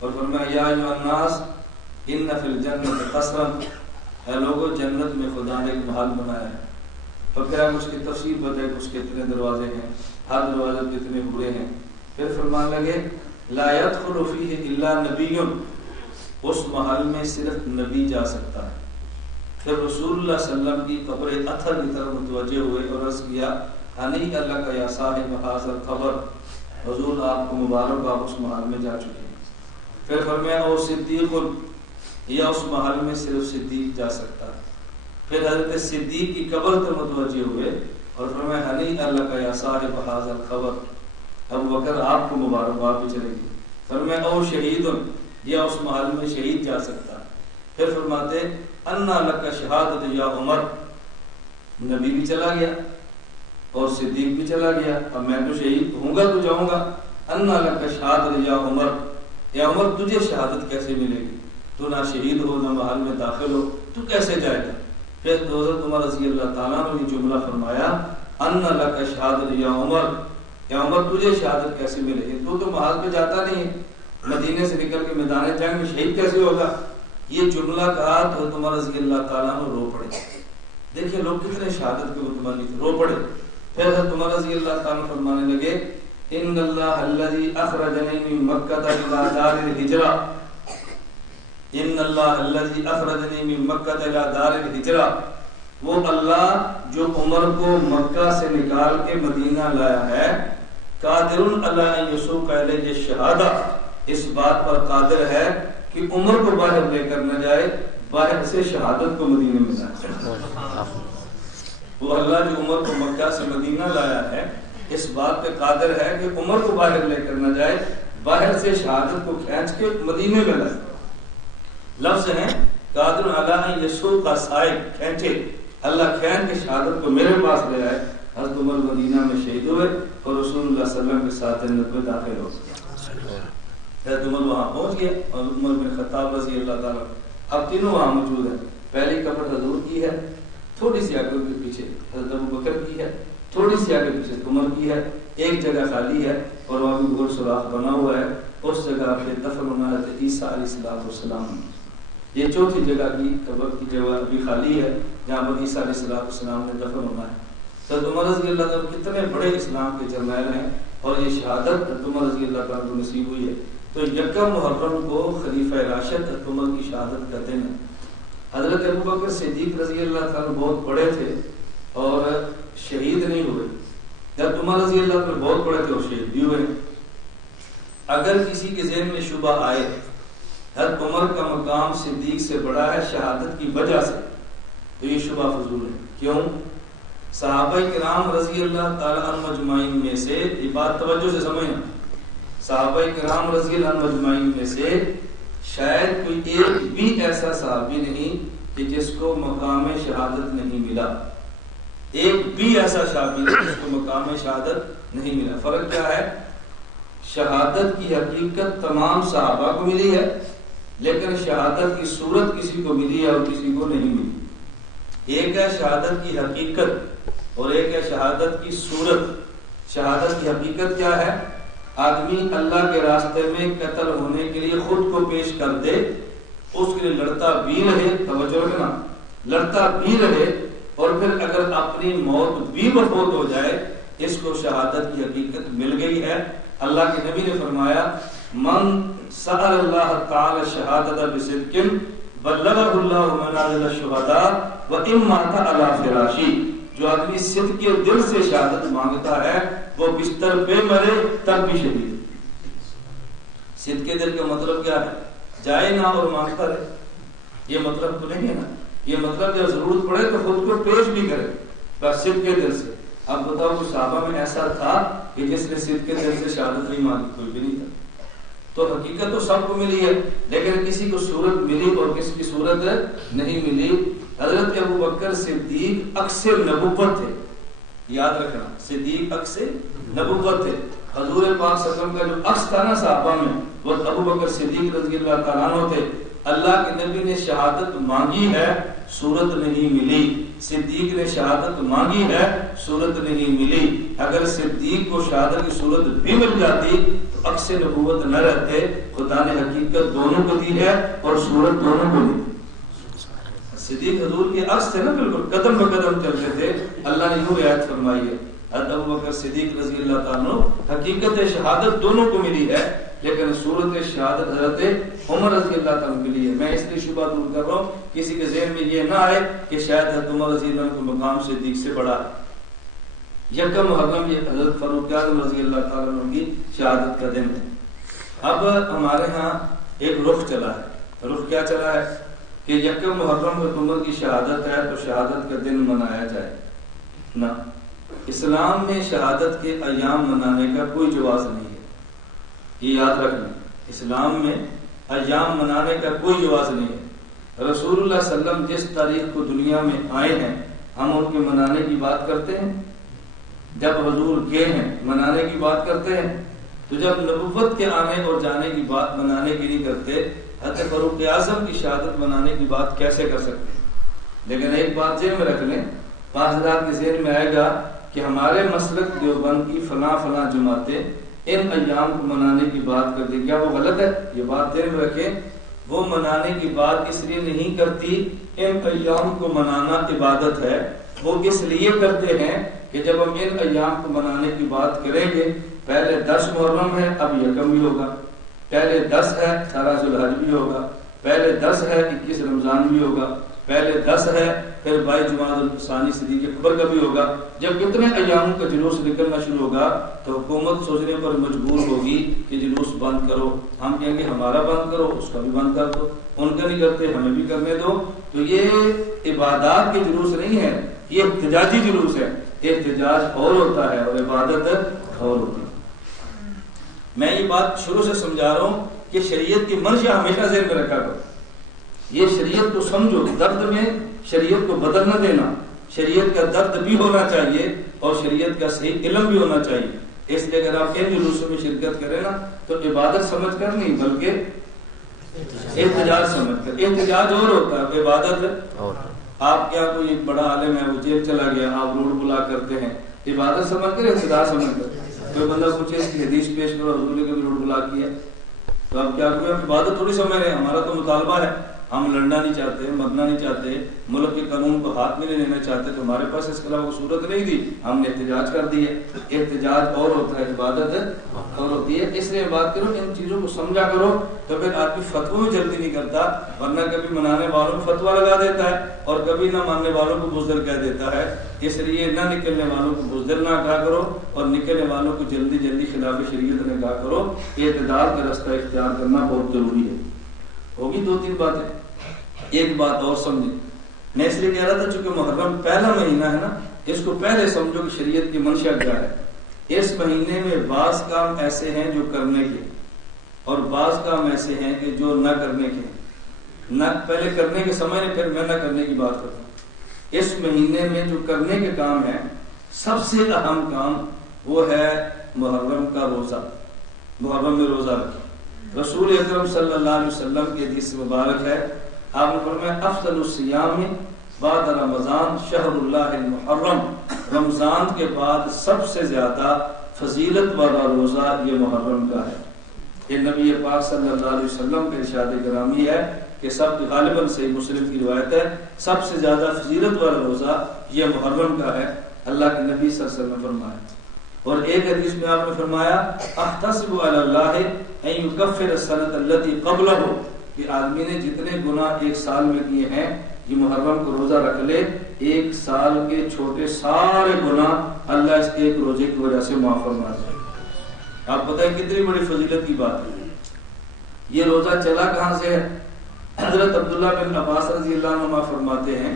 اور فرمایا یا ایھا الناس ان فی الجنۃ قصرا، اے لوگو جنت میں خدا نے ایک محل بنایا ہے۔ تو پھر ہم اس کی تفصیل بتائیں، اس کے اتنے دروازے ہیں، ہر دروازے کے اتنے حوریں ہیں۔ پھر فرمان لگے لا يدخل فیہ الا نبی، اس محل میں صرف نبی جا سکتا ہے۔ پھر رسول اللہ صلی اللہ علیہ وسلم کی قبر اطہر کی طرف متوجہ ہوئے اور عرض کیا ہنی اللہ کا یا صاحب حاضر قبر، حضور آپ کو مبارک، آپ اس محل میں جا چکے ہیں۔ پھر فرمایا او صدیق، یا اس محل میں صرف صدیق جا سکتا ہے۔ پھر حضرت صدیق کی قبر پر متوجہ ہوئے اور فرمایا ہنی اللہ کا یا صاحب حاضر قبر، ابو بکر آپ کو مبارک، آپ بھی چلے گئے۔ فرمایا او شہید، یا اس محل میں شہید جا سکتا ہے۔ پھر فرماتے انا لک شہادت یا عمر، نبی بھی چلا گیا اور صدیق بھی چلا گیا، اب میں تو شہید ہوں گا تو جاؤں گا۔ انا لک شہادت یا عمر، یا عمر تجھے شہادت کیسے ملے گی، تو نہ شہید ہو نہ محل میں داخل ہو، تو کیسے جائے گا؟ پھر حضرت عمر رضی اللہ تعالیٰ نے جملہ فرمایا انا لک شہادت یا عمر، یا عمر تجھے شہادت کیسے ملے گی، تو محل پہ جاتا نہیں ہے، مدینے سے نکل کے میدان جنگ میں شہید کیسے ہوگا؟ یہ جملہ کہا تو حضرت عمر رضی اللہ تعالیٰ نے رو پڑے۔ دیکھیں لوگ کتنے شہادت کے متمنی تھے، رو پڑے۔ پھر حضرت عمر رضی اللہ تعالیٰ فرمانے لگے ان اللہ الذی اخرجنی من مکہ الی دار الہجرہ، ان اللہ الذی اخرجنی من مکہ الی دار الہجرہ، وہ اللہ جو عمر کو مکہ سے نکال کے مدینہ لایا ہے، قادر علی ان یسوق الیہ الشہادہ، اس بات پر قادر ہے کہ عمر کو باہر لے کر نہ جائے، باہر سے شہادت کو مدینے میں لائے۔ وہ اللہ جو عمر کو مکہ سے مدینہ لایا ہے، اس بات پہ قادر ہے کہ عمر کو باہر لے کر نہ جائے، باہر سے شہادت کو کھینچ کے مدینے میں لائے۔ لفظ ہیں قادر علی ان یسوق سائق، کھینچے، اللہ خیر کی شہادت کو میرے پاس لے آئے. حضرت عمر مدینہ میں شہید ہوئے اور رسول اللہ صلی اللہ علیہ وسلم کے ساتھ جنت میں داخل ہو گئے. حضرت عمر وہاں پہنچ گئے اور عمر بن خطاب رضی اللہ تعالیٰ اب تینوں وہاں موجود ہیں. پہلی قبر حضور کی ہے, تھوڑی سی آگے کے پیچھے حضرت ابو بکر کی ہے, تھوڑی سی آگے پیچھے عمر کی ہے, ایک جگہ خالی ہے اور وہاں بھی گول سوراخ بنا ہوا ہے. اس جگہ پہ دفن ہونا حضرت عیسیٰ علیہ السلام. یہ چوتھی جگہ کی قبر کی جگہ ابھی خالی ہے جہاں پر عیسیٰ علیہ السلام نے دفن ہونا ہے. حضرت عمر رضی اللہ تعالیٰ کتنے بڑے اسلام کے جرنیل ہیں اور یہ شہادت حضرت عمر رضی اللہ تعالیٰ کو نصیب ہوئی ہے. تو یکم محرم کو خلیفہ راشد حضرت عمر کی شہادت کا دن ہے. حضرت ابو بکر صدیق رضی اللہ تعالیٰ بہت بڑے تھے اور شہید نہیں ہوئے. حضرت عمر رضی اللہ تعالیٰ بہت بڑے تھے اور شہید بھی ہوئے. اگر کسی کے ذہن میں شبہ آئے حضرت عمر کا مقام صدیق سے بڑا ہے شہادت کی وجہ سے, تو یہ شبہ فضول ہے. کیوں؟ صحابہ کرام رضی اللہ تعالیٰ عنہ مجمعین میں سے, یہ بات توجہ سے سمجھنا, صحابہ کرام رضی اللہ عنہ مجمعین میں سے شاید کوئی ایک بھی ایسا صحابی نہیں کہ جس کو مقام شہادت نہیں ملا. ایک بھی ایسا صحابی نہیں جس کو مقام شہادت نہیں ملا. فرق کیا ہے؟ شہادت کی حقیقت تمام صحابہ کو ملی ہے, لیکن شہادت کی صورت کسی کو ملی ہے اور کسی کو نہیں ملی. ایک ہے شہادت کی حقیقت اور ایک ہے شہادت کی صورت. شہادت کی حقیقت کیا ہے؟ آدمی اللہ کے راستے میں قتل ہونے کے لیے خود کو پیش کر دے, اس کے لیے لڑتا بھی رہے, توجہ رکھنا, لڑتا بھی رہے اور پھر اگر اپنی موت بھی مفوت ہو جائے, اس کو شہادت کی حقیقت مل گئی ہے. اللہ کے نبی نے فرمایا من سأل اللہ تعالی شہادت بصدق بلغہ اللہ منازل الشہداء وإن مات علی فراشی. جو آدمی صدق کے دل سے شہادت مانگتا ہے وہ بستر پہ مرے تب بھی شہید. صدق کے دل کا مطلب کیا ہے؟ جائے نہ اور مانگتا رہے, یہ مطلب تو نہیں ہے نا. یہ مطلب جب ضرورت پڑے تو خود کو پیش بھی کرے, بس صدق کے دل سے. اب بتاؤ کہ صحابہ میں ایسا تھا کہ جس نے صدق کے دل سے شہادت نہیں مانگی؟ کوئی بھی نہیں تھا. تو حقیقت تو سب کو ملی ہے, لیکن کسی کو صورت ملی اور کسی کی صورت نہیں ملی. حضرت ابو بکر صدیق عکس نبوت تھے, یاد رکھنا, صدیق عکس نبوت تھے. حضور پاک صلی اللہ علیہ وسلم کا جو عکس تھا نا صحابہ میں, وہ ابو بکر صدیق رضی اللہ تعالیٰ عنہ تھے. اللہ کے نبی نے شہادت مانگی ہے, صورت نہیں ملی. صدیق نے شہادت مانگی ہے, صورت نہیں ملی. اگر صدیق کو شہادت کی صورت بھی مل جاتی تو عکس نبوت نہ رہتے. خدا نے حقیقت دونوں کو دی ہے اور صورت دونوں کو دی. صدیق حضور کے عکس تھے نا, بالکل قدم بقدم چلتے تھے. اللہ نے یوں آیت فرمائی ہے, حضرت ابو بکر صدیق رضی اللہ تعالیٰ عنہ حقیقت شہادت دونوں کو ملی ہے, لیکن صورت شہادت حضرت عمر رضی اللہ تعالیٰ کے لیے. میں اس لیے شبہ دور کر رہا ہوں, کسی کے ذہن میں یہ نہ آئے کہ شاید حضرت عمر رضی اللہ عنہ کا مقام صدیق سے بڑا ہے. یکم محرم یہ حضرت فاروق اعظم رضی اللہ تعالیٰ عنہ کی شہادت کا دن ہے. اب ہمارے ہاں ایک رخ چلا ہے. رخ کیا چلا ہے کہ یکم محرم حضرت عمر کی شہادت ہے تو شہادت کا دن منایا جائے نہ. اسلام میں شہادت کے ایام منانے کا کوئی جواز نہیں ہے, یہ یاد رکھنا. اسلام میں ایام منانے کا کوئی جواز نہیں ہے. رسول اللہ صلی اللہ علیہ وسلم جس تاریخ کو دنیا میں آئے ہیں ہم ان کے منانے کی بات کرتے ہیں. جب حضور گئے ہیں منانے کی بات کرتے ہیں. تو جب نبوت کے آنے اور جانے کی بات منانے کی نہیں کرتے, حضرت فاروق اعظم کی شہادت منانے کی بات کیسے کر سکتے ہیں؟ لیکن ایک بات ذہن میں رکھ لیں, بعض حضرات کے ذہن میں آئے گا کہ ہمارے مسلک دیوبند کی فلاں فلاں جماعتیں ان ایام کو منانے کی بات کرتی, کیا وہ غلط ہے؟ یہ بات ذہن میں رکھیں, وہ منانے کی بات اس لیے نہیں کرتی. ان ایام کو منانا عبادت ہے. وہ اس لیے کرتے ہیں کہ جب ہم ان ایام کو منانے کی بات کریں گے, پہلے 10 محرم ہے, اب یکم بھی ہوگا, پہلے 10 ہے 18 ذوالحج بھی ہوگا, پہلے 10 ہے 21 رمضان بھی ہوگا, پہلے 10 ہے پھر 22 جمادی الثانی صدیق اکبر کا بھی ہوگا. جب اتنے ایاموں کا جلوس نکلنا شروع ہوگا تو حکومت سوچنے پر مجبور ہوگی کہ جلوس بند کرو. ہم کہیں گے ہمارا بند کرو, اس کا بھی بند کر دو. ان کا نہیں کرتے, ہمیں بھی کرنے دو. تو یہ عبادات کے جلوس نہیں ہے, یہ احتجاجی جلوس ہے. احتجاج اور ہوتا ہے اور عبادت اور ہوتی ہے. میں یہ بات شروع سے سمجھا رہا ہوں کہ شریعت کی منشا ہمیشہ ذہن میں رکھا کرو. یہ شریعت کو سمجھو, درد میں شریعت کو بدل نہ دینا. شریعت کا درد بھی ہونا چاہیے اور شریعت کا صحیح علم بھی ہونا چاہیے. اس لیے اگر آپ ان جلوسوں میں شرکت کریں نا تو عبادت سمجھ کر نہیں بلکہ احتجاج سمجھ کر. احتجاج اور ہوتا ہے، عبادت اور. آپ کیا کوئی ایک بڑا عالم ہے وہ جیل چلا گیا، آپ روڈ بلا کرتے ہیں، عبادت سمجھ کر احتجاج سمجھ کر. کوئی بندہ پوچھے اس کی حدیث پیش کرو، حضور نے کبھی روڈ بلا کیا تو آپ کیا کوئی عبادت تھوڑی سمجھ رہے ہیں. ہمارا تو مطالبہ ہے، ہم لڑنا نہیں چاہتے، مرنا نہیں چاہتے، ملک کے قانون کو ہاتھ میں نہیں لینا چاہتے، تو ہمارے پاس اس کے علاوہ صورت نہیں تھی، ہم نے احتجاج کر دی ہے. احتجاج اور ہوتا ہے، عبادت اور ہوتی ہے. اس لیے بات کرو، ان چیزوں کو سمجھا کرو تو پھر آدمی فتووں میں جلدی نہیں کرتا، ورنہ کبھی منانے والوں کو فتوا لگا دیتا ہے اور کبھی نہ ماننے والوں کو بزدل کہہ دیتا ہے. اس لیے نہ نکلنے والوں کو بزدل نہ کہا کرو اور نکلنے والوں کو جلدی جلدی خلاف شریعت نہ کہا کرو. اعتدال کا رستہ اختیار کرنا بہت ضروری ہے. ہوگی 2-3 باتیں. ایک بات اور سمجھیں، میں اس لیے کہہ رہا تھا چونکہ محرم پہلا مہینہ ہے نا، اس کو پہلے سمجھو کہ شریعت کی منشا کیا ہے. اس مہینے میں بعض کام ایسے ہیں جو کرنے کے اور بعض کام ایسے ہیں کہ جو نہ کرنے کے. نہ پہلے کرنے کے سمجھیں، پھر میں نہ کرنے کی بات کرتا ہوں. اس مہینے میں جو کرنے کے کام ہیں، سب سے اہم کام وہ ہے محرم کا روزہ. محرم میں روزہ رکھیں. رسول اکرم صلی اللہ علیہ وسلم کی حدیث مبارک ہے، آپ نے فرمایا افضل الصیام بعد رمضان شہر اللہ المحرم. رمضان کے بعد سب سے زیادہ فضیلت والا روزہ یہ محرم کا ہے. یہ نبی پاک صلی اللہ علیہ وسلم کے ارشاد گرامی ہے کہ سب غالباً صحیح مسلم کی روایت ہے، سب سے زیادہ فضیلت والا روزہ یہ محرم کا ہے. اللہ کے نبی صلی اللہ علیہ وسلم نے فرمایا. اور ایک حدیث میں آپ نے فرمایا احتسب علی اللہ ان یکفر السنۃ التي قبلہ، کہ آدمی نے جتنے گناہ ایک سال میں کیے ہیں یہ محرم کو روزہ رکھ لے، ایک سال کے چھوٹے سارے گناہ اللہ اس ایک روزے کی وجہ سے معاف فرما دے. آپ بتائیں کتنی بڑی فضیلت کی بات ہے. یہ روزہ چلا کہاں سے ہے؟ حضرت عبداللہ بن عباس رضی اللہ عنہ فرماتے ہیں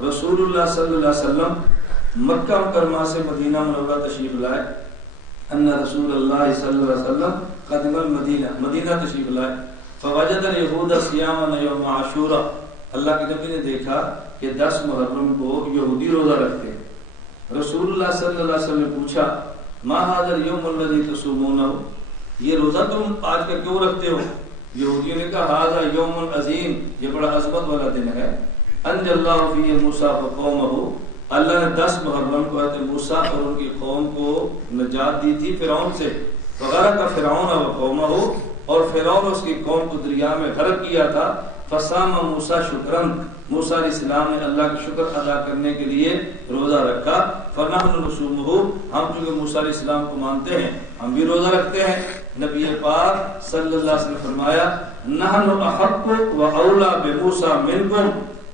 رسول اللہ صلی اللہ علیہ وسلم مکہ مکرمہ سے مدینہ منورہ تشریف لائے. ان رسول اللہ صلی اللہ علیہ وسلم قدم المدینہ، مدینہ تشریف لائے. فوجد الیہود صیام یوم عاشورہ، اللہ کے نبی نے دیکھا کہ 10 محرم کو یہودی روزہ رکھتے ہیں. رسول اللہ صلی اللہ علیہ وسلم نے پوچھا ما ھذا اليوم الذی تصومونہ، یہ روزہ تم آج کا کیوں رکھتے ہو؟ یہودیوں نے کہا ھذا یوم عظیم، یہ بڑا عظمت والا دن ہے. انجى اللہ فیہ موسیٰ وقومہ، اللہ نے 10 محرم کو حضرت موسیٰ اور ان کی قوم کو نجات دی تھی فرعون سے. وغرق فرعون وقومہ، اور فرعون اس کی قوم کو دریا میں غرق کیا تھا. فصام موسیٰ شکرن، موسیٰ علیہ السلام نے اللہ کا شکر ادا کرنے کے لیے روزہ رکھا. فنحن نصومہ، ہم چونکہ موسیٰ علیہ السلام کو مانتے ہیں ہم بھی روزہ رکھتے ہیں. نبی پاک صلی اللہ علیہ وسلم نے فرمایا نحن احق و اولا بموسیٰ منکم،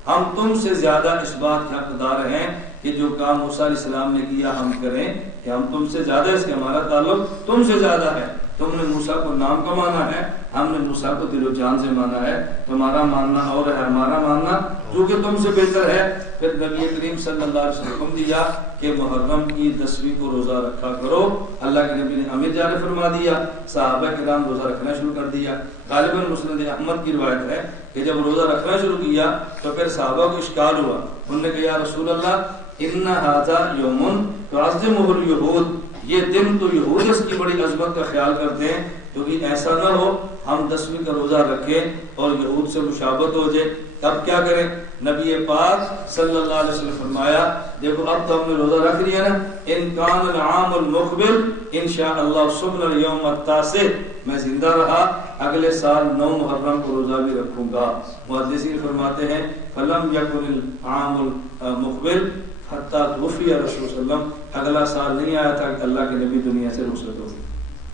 ہم تم سے زیادہ اس بات کے حقدار ہیں کہ جو کام موسیٰ علیہ السلام نے کیا ہم کریں، کہ ہم تم سے زیادہ، اس کے ہمارا تعلق تم سے زیادہ ہے. تم نے موسیٰ کو نام کا مانا ہے، ہم نے موسیٰ کو دل و جان سے مانا ہے. تمہارا ماننا اور ہے ہمارا ماننا جو کہ تم سے بہتر ہے. پھر نبی کریم صلی اللہ علیہ وسلم حکم دیا کہ محرم کی 10ویں کو روزہ رکھا کرو. اللہ کے نبی نے ہمیں جاری فرما دیا، صحابہ کرام روزہ رکھنا شروع کر دیا. غالباً مسند احمد کی روایت ہے کہ جب روزہ رکھنا شروع کیا تو پھر صحابہ کو اشکال ہوا. انہوں نے کہا یا رسول اللہ ان ھذا یوم تعظمہ الیہود، یہ دن تو یہود اس کی بڑی عظمت کا خیال کرتے ہیں، کیونکہ ایسا نہ ہو ہم 10ویں کا روزہ رکھیں اور یہود سے مشابہت ہو جائے. اب کیا کریں؟ نبی پاک صلی اللہ علیہ وسلم فرمایا دیکھو اب تو ہم نے روزہ رکھ لیا نا، ان کان العام المقبل انشاءاللہ صبح اليوم التاسع، میں زندہ رہا اگلے سال 9 محرم کو روزہ بھی رکھوں گا. محدثین فرماتے ہیں فلم یکن العام المقبل حتی توفی رسول صلی اللہ علیہ وسلم، اگلا سال نہیں آیا تھا کہ اللہ کے نبی دنیا سے رخصت ہو گئے.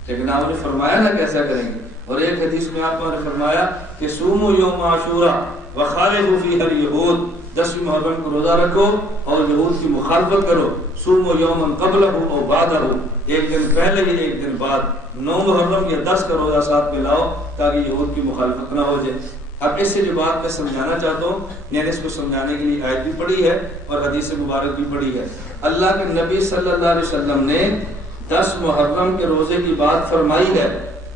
لیکن آپ نے فرمایا نا کیسا کریں گے. اور ایک حدیث میں آپ نے فرمایا کہ سوموا یوم عاشورہ وخالفوا فیہ الیہود، 10ویں محرم کو روزہ رکھو اور یہود کی مخالفت کرو. سوموا یوما قبلہ او بعدہ، ایک دن پہلے یا ایک دن بعد. 9 محرم یا 10 کا روزہ ساتھ میں لاؤ تاکہ یہود کی مخالفت نہ ہو جائے. اب اس سے جو بات میں سمجھانا چاہتا ہوں، میں نے اس کو سمجھانے کے لیے آیت بھی پڑھی ہے اور حدیث مبارک بھی پڑھی ہے. اللہ کے نبی صلی اللہ علیہ وسلم نے 10 محرم کے روزے کی بات فرمائی ہے،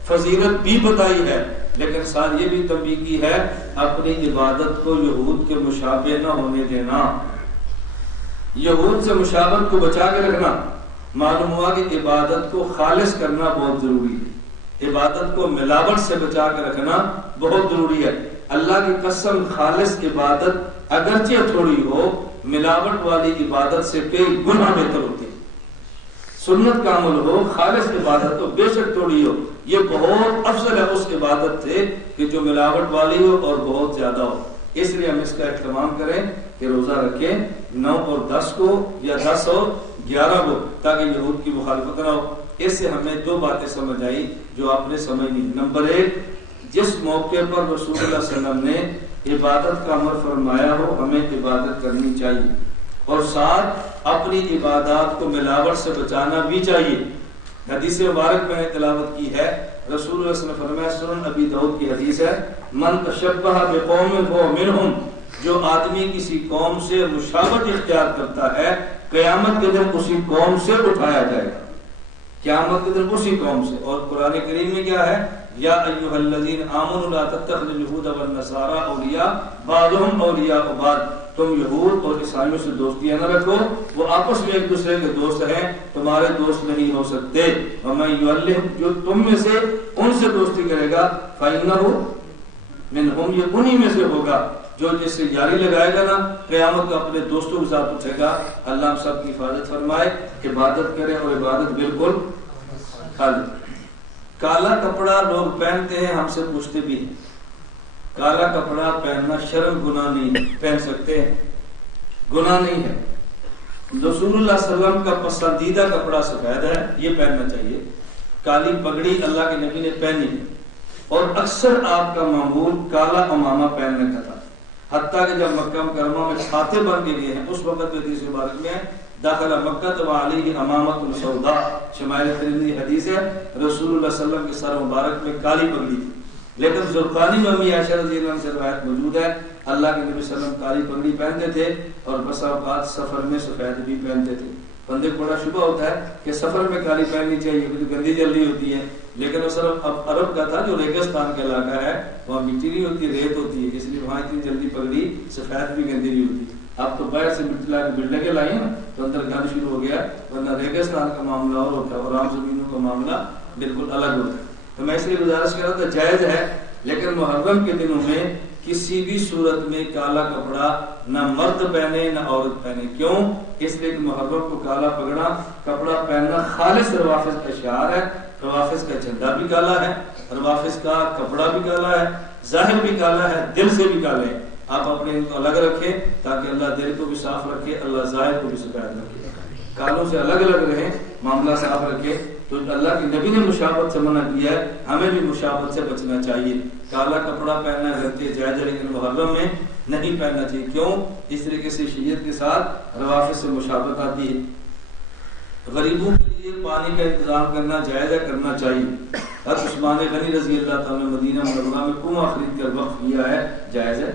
فضیلت بھی بتائی ہے، لیکن ساتھ یہ بھی تنبیہ کی ہے اپنی عبادت کو یہود کے مشابہ نہ ہونے دینا. یہود سے مشابہت کو بچا کے رکھنا، معلوم ہوا کہ عبادت کو خالص کرنا بہت ضروری ہے، عبادت کو ملاوٹ سے بچا کے رکھنا بہت ضروری ہے۔ اللہ کی قسم خالص عبادت اگرچہ تھوڑی ہو، ملاوٹ والی عبادت سے کئی گنا بہتر ہوتی ہے۔ سنت کا عمل ہو، خالص عبادت ہو، بے شک تھوڑی ہو، یہ بہت افضل ہے اس عبادت سے کہ جو ملاوٹ والی ہو اور بہت زیادہ ہو۔ اس لیے ہم اس کا اہتمام کریں کہ روزہ رکھیں 9 اور 10 کو، یا 10 اور 11 کو، تاکہ یہود کی مخالفت نہ ہو۔ اس سے ہمیں 2 باتیں سمجھ آئی جو آپ نے سمجھنی۔ نمبر 1، جس موقع پر رسول اللہ صلی اللہ علیہ وسلم نے عبادت کا امر فرمایا ہو، ہمیں عبادت کرنی چاہیے، اور ساتھ اپنی عبادات کو ملاوٹ سے بچانا بھی چاہیے۔ حدیث مبارک میں نے تلاوت کی ہے، رسول اللہ صلی اللہ علیہ وسلم نے فرمایا، سنن ابی داؤد کی حدیث ہے، من تشبہ بقوم فہو منہم، جو آدمی کسی قوم سے مشابہت اختیار کرتا ہے، قیامت کے دن اسی قوم سے اٹھایا جائے گا، قیامت کے دن اسی قوم سے۔ اور قرآن کریم میں کیا ہے، یا ایھا الذین آمنوا لا تتخذوا اليہود والنصارى اولیاء بعضهم اولیاء بعض، تم یہود اور عیسائیوں سے دوستیاں نہ رکھو، وہ آپس میں ایک دوسرے کے دوست ہیں، تمہارے دوست نہیں ہو سکتے۔ ومن یولہم، جو تم میں سے ان سے دوستی کرے گا، فإنہ منہم، یہ انہی میں سے ہوگا، جو جس سے یاری لگائے گا نا، قیامت کو اپنے دوستوں کے ساتھ اٹھے گا۔ اللہ ہم سب کی حفاظت فرمائے، عبادت کریں اور عبادت بالکل خالص۔ کالا کپڑا لوگ پہنتے ہیں، ہم سے پوچھتے بھی ہیں، کالا کپڑا پہننا شرم گناہ نہیں ہے، پہن سکتے ہیں، گناہ نہیں ہے۔ رسول اللہ صلی اللہ علیہ وسلم کا پسندیدہ کپڑا سفید ہے، یہ پہننا چاہیے۔ کالی پگڑی اللہ کے نبی نے پہنی ہے، اور اکثر آپ کا معمول کالا امامہ پہننے کا تھا، حتیٰ کہ جب مکہ مکرمہ میں چھاتے بن کے گئے ہیں، اس وقت میں حدیث مبارک میں داخل مکہ وعلیہ امامۃ سوداء، شمائل ترمذی حدیث ہے، رسول اللہ صلی اللہ علیہ وسلم کے سر مبارک میں کالی پگڑی تھی۔ لیکن زرقانی میں امی عائشہ رضی اللہ عنہ سے روایت موجود ہے، اللہ کے نبی صلی اللہ علیہ وسلم کالی پگڑی پہنتے تھے، اور بس اوقات سفر میں سفید بھی پہنتے تھے۔ بندے کو بڑا شبہ ہوتا ہے کہ سفر میں کالی پہننی چاہیے کیونکہ گندی جلدی ہوتی ہے، لیکن وہ صرف عرب کا تھا جو ریگستان کا علاقہ ہے، وہاں مٹی نہیں ہوتی، ریت ہوتی ہے، اس لیے وہاں اتنی جلدی پگڑی سفید بھی گندی نہیں ہوتی۔ اب تو باہر سے مٹی لا کے بلڈنگیں لائی ہیں تو اندر گند شروع ہو گیا، ورنہ ریگستان کا معاملہ اور ہوتا ہے اور عام زمینوں کا معاملہ بالکل الگ ہوتا ہے۔ تو میں اس لیے گزارش کر رہا تھا، جائز ہے، لیکن محرم کے دنوں میں کسی بھی صورت میں کالا کپڑا نہ مرد پہنے نہ عورت پہنے۔ کیوں؟ اس لیے کہ محرم کو کالا کپڑا پہننا خالص روافض کا شعار ہے، روافض کا جھنڈا بھی کالا ہے، روافض کا کپڑا بھی کالا ہے، ظاہر بھی کالا ہے، دل سے بھی کالے ہیں۔ آپ اپنے ان کو الگ رکھیں تاکہ اللہ دل کو بھی صاف رکھے، اللہ ظاہر کو بھی سفید رکھے، کالوں سے الگ الگ رہیں، معاملہ صاف رکھے۔ تو اللہ کے نبی نے مشابہت سے منع کیا ہے، ہمیں بھی مشابہت سے بچنا چاہیے۔ کالا کپڑا پہننا غلطی جائز ہے، لیکن محرم میں نہیں پہننا چاہیے۔ کیوں؟ اس طریقے سے شیعت کے ساتھ روافض سے مشابہت آتی ہے۔ غریبوں کے لیے پانی کا انتظام کرنا جائز ہے، کرنا چاہیے۔ حضرت عثمان غنی رضی اللہ تعالیٰ نے مدینہ منورہ میں کنواں خرید کر وقف کیا ہے، جائز ہے۔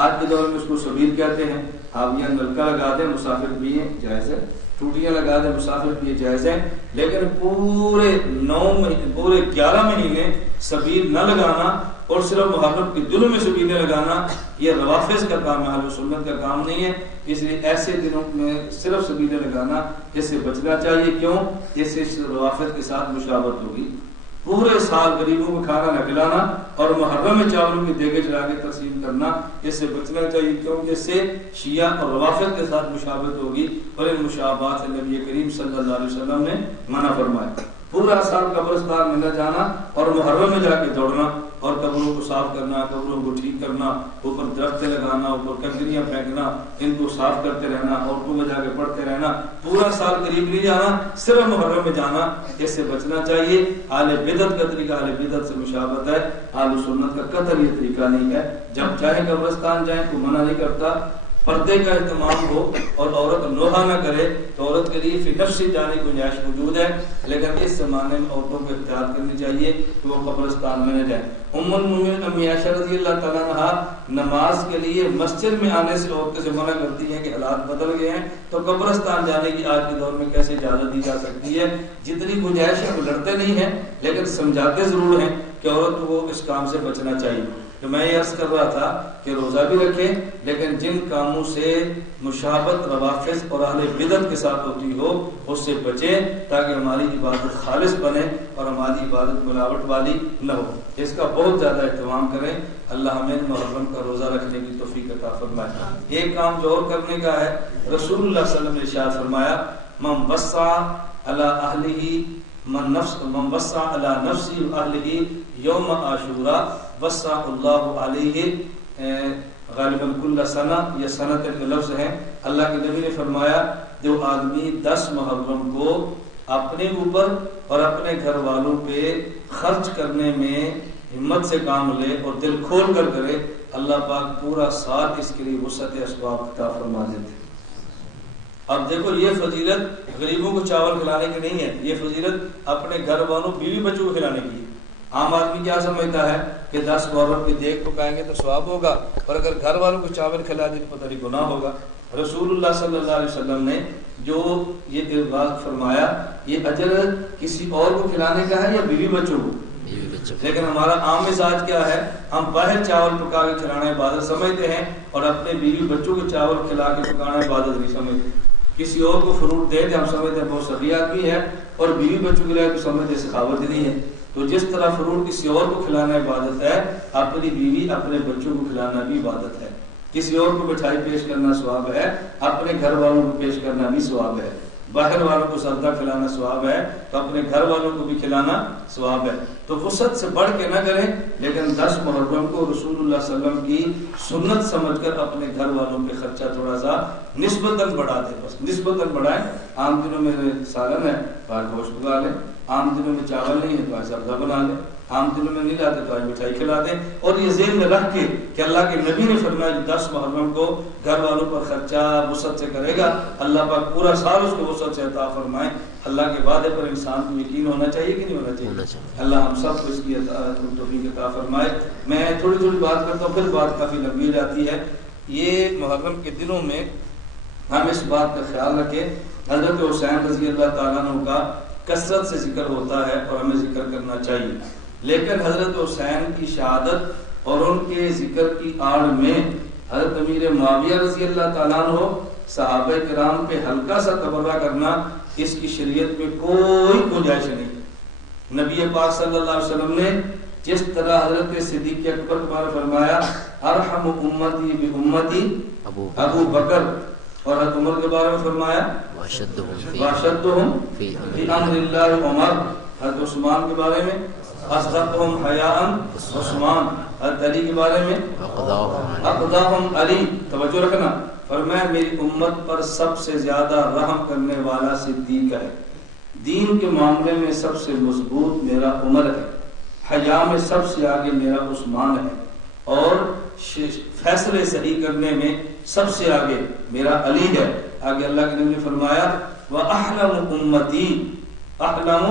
آج کے دور میں اس کو سبیل کہتے ہیں، آپ یہاں نلکا لگا دیں مسافر پیئیں، جائز ہے، ٹوٹیاں لگا دیں مسافر پیئیں، جائز ہے، لیکن پورے 11 مہینے سبیل نہ لگانا اور صرف محرم کے دنوں میں سبیلیں لگانا، یہ روافض کا کام ہے، اہل سنت کا کام نہیں ہے۔ اس لیے ایسے دنوں میں صرف سبیلیں لگانا، اس سے بچنا چاہیے۔ کیوں؟ اس سے روافض کے ساتھ مشابہت ہوگی۔ پورے سال غریبوں کو کھانا نہ کھلانا اور محرم میں چاولوں کی دیگیں چلا کے تقسیم کرنا، اس سے بچنا چاہیے، کیونکہ اس سے شیعہ اور روافض کے ساتھ مشابہت ہوگی، اور ان مشابہات سے نبی کریم صلی اللہ علیہ وسلم نے منع فرمایا۔ پورا سال قبرستان میں نہ جانا اور محرم میں جا کے دوڑنا اور قبروں کو صاف کرنا، قبروں کو ٹھیک کرنا، اوپر درخت لگانا، اوپر کنکریاں پھینکنا، ان کو صاف کرتے رہنا، عورتوں میں جا کے پڑھتے رہنا، پورا سال قریب نہیں جانا، صرف محرم میں جانا، اس سے بچنا چاہیے۔ اہل بدعت کا طریقہ اہل بدعت سے مشابہت ہے، اہل سنت کا قطعی یہ طریقہ نہیں ہے۔ جب چاہے قبرستان جائیں، کوئی منع نہیں کرتا، پردے کا اہتمام ہو اور عورت نوحہ نہ کرے تو عورت کے لیے فی نفسی جانے کی گنجائش موجود ہے، لیکن اس زمانے میں عورتوں کو احتیاط کرنی چاہیے کہ وہ قبرستان میں نہ جائیں۔ ام المؤمنین امی عائشہ رضی اللہ تعالیٰ عنہا نماز کے لیے مسجد میں آنے سے عورتوں سے منع کرتی ہیں کہ حالات بدل گئے ہیں، تو قبرستان جانے کی آج کے دور میں کیسے اجازت دی جا سکتی ہے؟ جتنی گنجائش ہے وہ لڑتے نہیں ہیں، لیکن سمجھاتے ضرور ہیں کہ عورت کو اس کام سے بچنا چاہیے۔ تو میں یہ عرض کر رہا تھا کہ روزہ بھی رکھیں لیکن جن کاموں سے مشابہت روافض اور اہل بدعت کے ساتھ ہوتی ہو اس سے بچیں تاکہ ہماری عبادت خالص بنے اور ہماری عبادت ملاوٹ والی نہ ہو. اس کا بہت زیادہ اہتمام کریں. اللہ ہمیں محرم کا روزہ رکھنے کی توفیق عطا فرمائے. ایک کام جو اور کرنے کا ہے, رسول اللہ صلی اللہ علیہ وسلم نے ارشاد فرمایا من وسع علی اہلہ من وسع علی نفسہ واہلہ یوم عاشوراء وسع اللہ علیہ غالباً کل سنہ, یہ سنت کے لفظ ہیں. اللہ کے نبی نے فرمایا جو آدمی 10 محرم کو اپنے اوپر اور اپنے گھر والوں پہ خرچ کرنے میں ہمت سے کام لے اور دل کھول کر کرے, اللہ پاک پورا سال اس کے لیے وسعت اسباب عطا فرما دیتے. اب دیکھو یہ فضیلت غریبوں کو چاول کھلانے کی نہیں ہے, یہ فضیلت اپنے گھر والوں بیوی بچوں کو کھلانے کی ہے. عام آدمی کیا سمجھتا ہے کہ 10 محرم کی دیگ پکائیں گے تو ثواب ہوگا, اور اگر گھر والوں کو چاول کھلا دیں تو پتہ نہیں گناہ ہوگا. رسول اللہ صلی اللہ علیہ وسلم نے جو یہ ارشاد فرمایا یہ اجر کسی اور کو کھلانے کا ہے یا بیوی بچوں کو؟ لیکن ہمارا عام مزاج کیا ہے, ہم باہر چاول پکا کے کھلانا عبادت سمجھتے ہیں اور اپنے بیوی بچوں کو چاول کھلا کے پکانا عبادت نہیں سمجھتے. کسی اور کو فروٹ دے دے ہم سمجھتے ہیں بہت سخی آدمی ہے, اور بیوی بچوں کے لیے تو سمجھتے سخاوت ہی نہیں ہے. تو جس طرح فروٹ کسی اور کو کھلانا عبادت ہے, اپنی بیوی اپنے بچوں کو کھلانا بھی عبادت ہے. کسی اور کو مٹھائی پیش کرنا ثواب ہے, اپنے گھر والوں کو پیش کرنا بھی ثواب ہے. باہر والوں کو سبزہ کھلانا ثواب ہے تو اپنے گھر والوں کو بھی کھلانا ثواب ہے. تو وسعت سے بڑھ کے نہ کریں, لیکن 10 محرم کو رسول اللہ صلی اللہ علیہ وسلم کی سنت سمجھ کر اپنے گھر والوں پہ خرچہ تھوڑا سا نسبتاً بڑھا دیں, بس نسبتاً بڑھائیں. عام دنوں میں سالن ہے تو آج گوشت پکا لیں, عام دنوں میں چاول نہیں ہے تو آج سبزہ بنا لیں, عام دنوں میں نہیں لاتے تو آج مٹھائی کھلا دیں. اور یہ ذہن میں رکھ کے کہ اللہ کے نبی نے فرمایا 10 محرم کو گھر والوں پر خرچہ وسعت سے کرے گا, اللہ پاک پورا سال اس کو وسعت سے عطا فرمائے. اللہ کے وعدے پر انسان کو یقین ہونا چاہیے کہ نہیں ہونا چاہیے؟ اللہ ہم سب کو اس کی توفیق عطا فرمائے. میں تھوڑی تھوڑی بات کرتا ہوں, پھر بات کافی لمبی ہو جاتی ہے. یہ محرم کے دنوں میں ہم اس بات کا خیال رکھیں, حضرت حسین رضی اللہ تعالیٰ عنہ کا کثرت سے ذکر ہوتا ہے اور ہمیں ذکر کرنا چاہیے, لیکن حضرت حسین کی شہادت اور ان کے ذکر کی آڑ میں حضرت امیر معاویہ رضی اللہ تعالیٰ عنہ صحابہ کرام پہ ہلکا سا تبرہ کرنا اس کی شریعت میں کوئی گنجائش نہیں. نبی پاک صلی اللہ علیہ وسلم نے جس طرح حضرت صدیق اکبر کے بارے فرمایا ارحم امتی بامتی ابو بکر, اور حضرت عمر کے بارے میں فرمایا واشدہم فی امر اللہ عمر, حضرت عثمان کے بارے میں اصدقہم حیاء عثمان, حضرت علی کے بارے میں اقداہم علی. توجہ رکھنا, فرمایا میری امت پر سب سے زیادہ رحم کرنے والا صدیق ہے, دین کے معاملے میں سب سے مضبوط میرا عمر ہے, حیا میں سب سے آگے میرا عثمان ہے, اور فیصلے صحیح کرنے میں سب سے آگے میرا علی ہے. آگے اللہ کے نبی نے فرمایا وَأَحْلَمُ أُمَّتِي أَحْلَمُ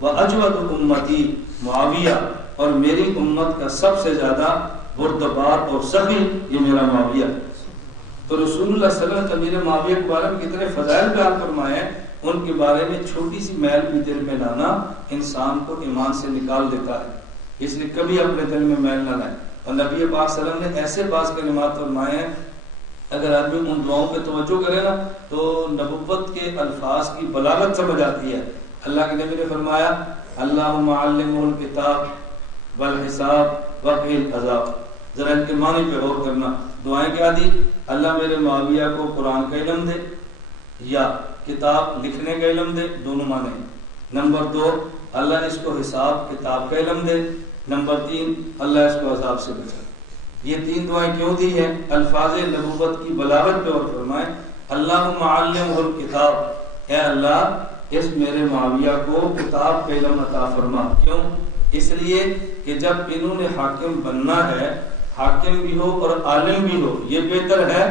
وَأَجْوَدُ أُمَّتِي معاویہ, اور میری امت کا سب سے زیادہ بردبار اور سخی یہ میرا معاویہ. تو رسول اللہ صلی اللہ علیہ وسلم امیر معاویہ کے بارے میں کتنے فضائل بیان فرمائے ہیں, ان کے بارے میں چھوٹی سی میل بھی دل میں لانا انسان کو ایمان سے نکال دیتا ہے, اس لیے کبھی اپنے دل میں میل نہ لائیں. اور نبی پاک صلی اللہ علیہ وسلم نے ایسے بعض کلمات فرمائے ہیں, اگر آدمی ان دعاؤں پہ توجہ کرے نا تو نبوت کے الفاظ کی بلاغت سمجھ آتی ہے. اللہ کے نبی نے فرمایا اللہم علمہ الکتاب والحساب وقی العذاب. ذرا ان کے معنی پہ غور کرنا. دعائیں کیا دی؟ اللہ میرے معاویہ کو قرآن کا علم دے یا کتاب لکھنے کا علم دے, دونوں معنی. نمبر 2 اللہ اس کو حساب کتاب کا علم دے. نمبر 3 اللہ اس کو عذاب سے بچائے. یہ 3 دعائیں کیوں دی ہیں؟ الفاظ نبوت کی بلاغت پہ اور فرمائیں اللہم علمہ الکتاب, اے اللہ اس میرے معاویہ کو کتاب کا علم عطا فرما. کیوں؟ اس لیے کہ جب انہوں نے حاکم بننا ہے, حاکم بھی ہو اور عالم بھی ہو, یہ بہتر ہے,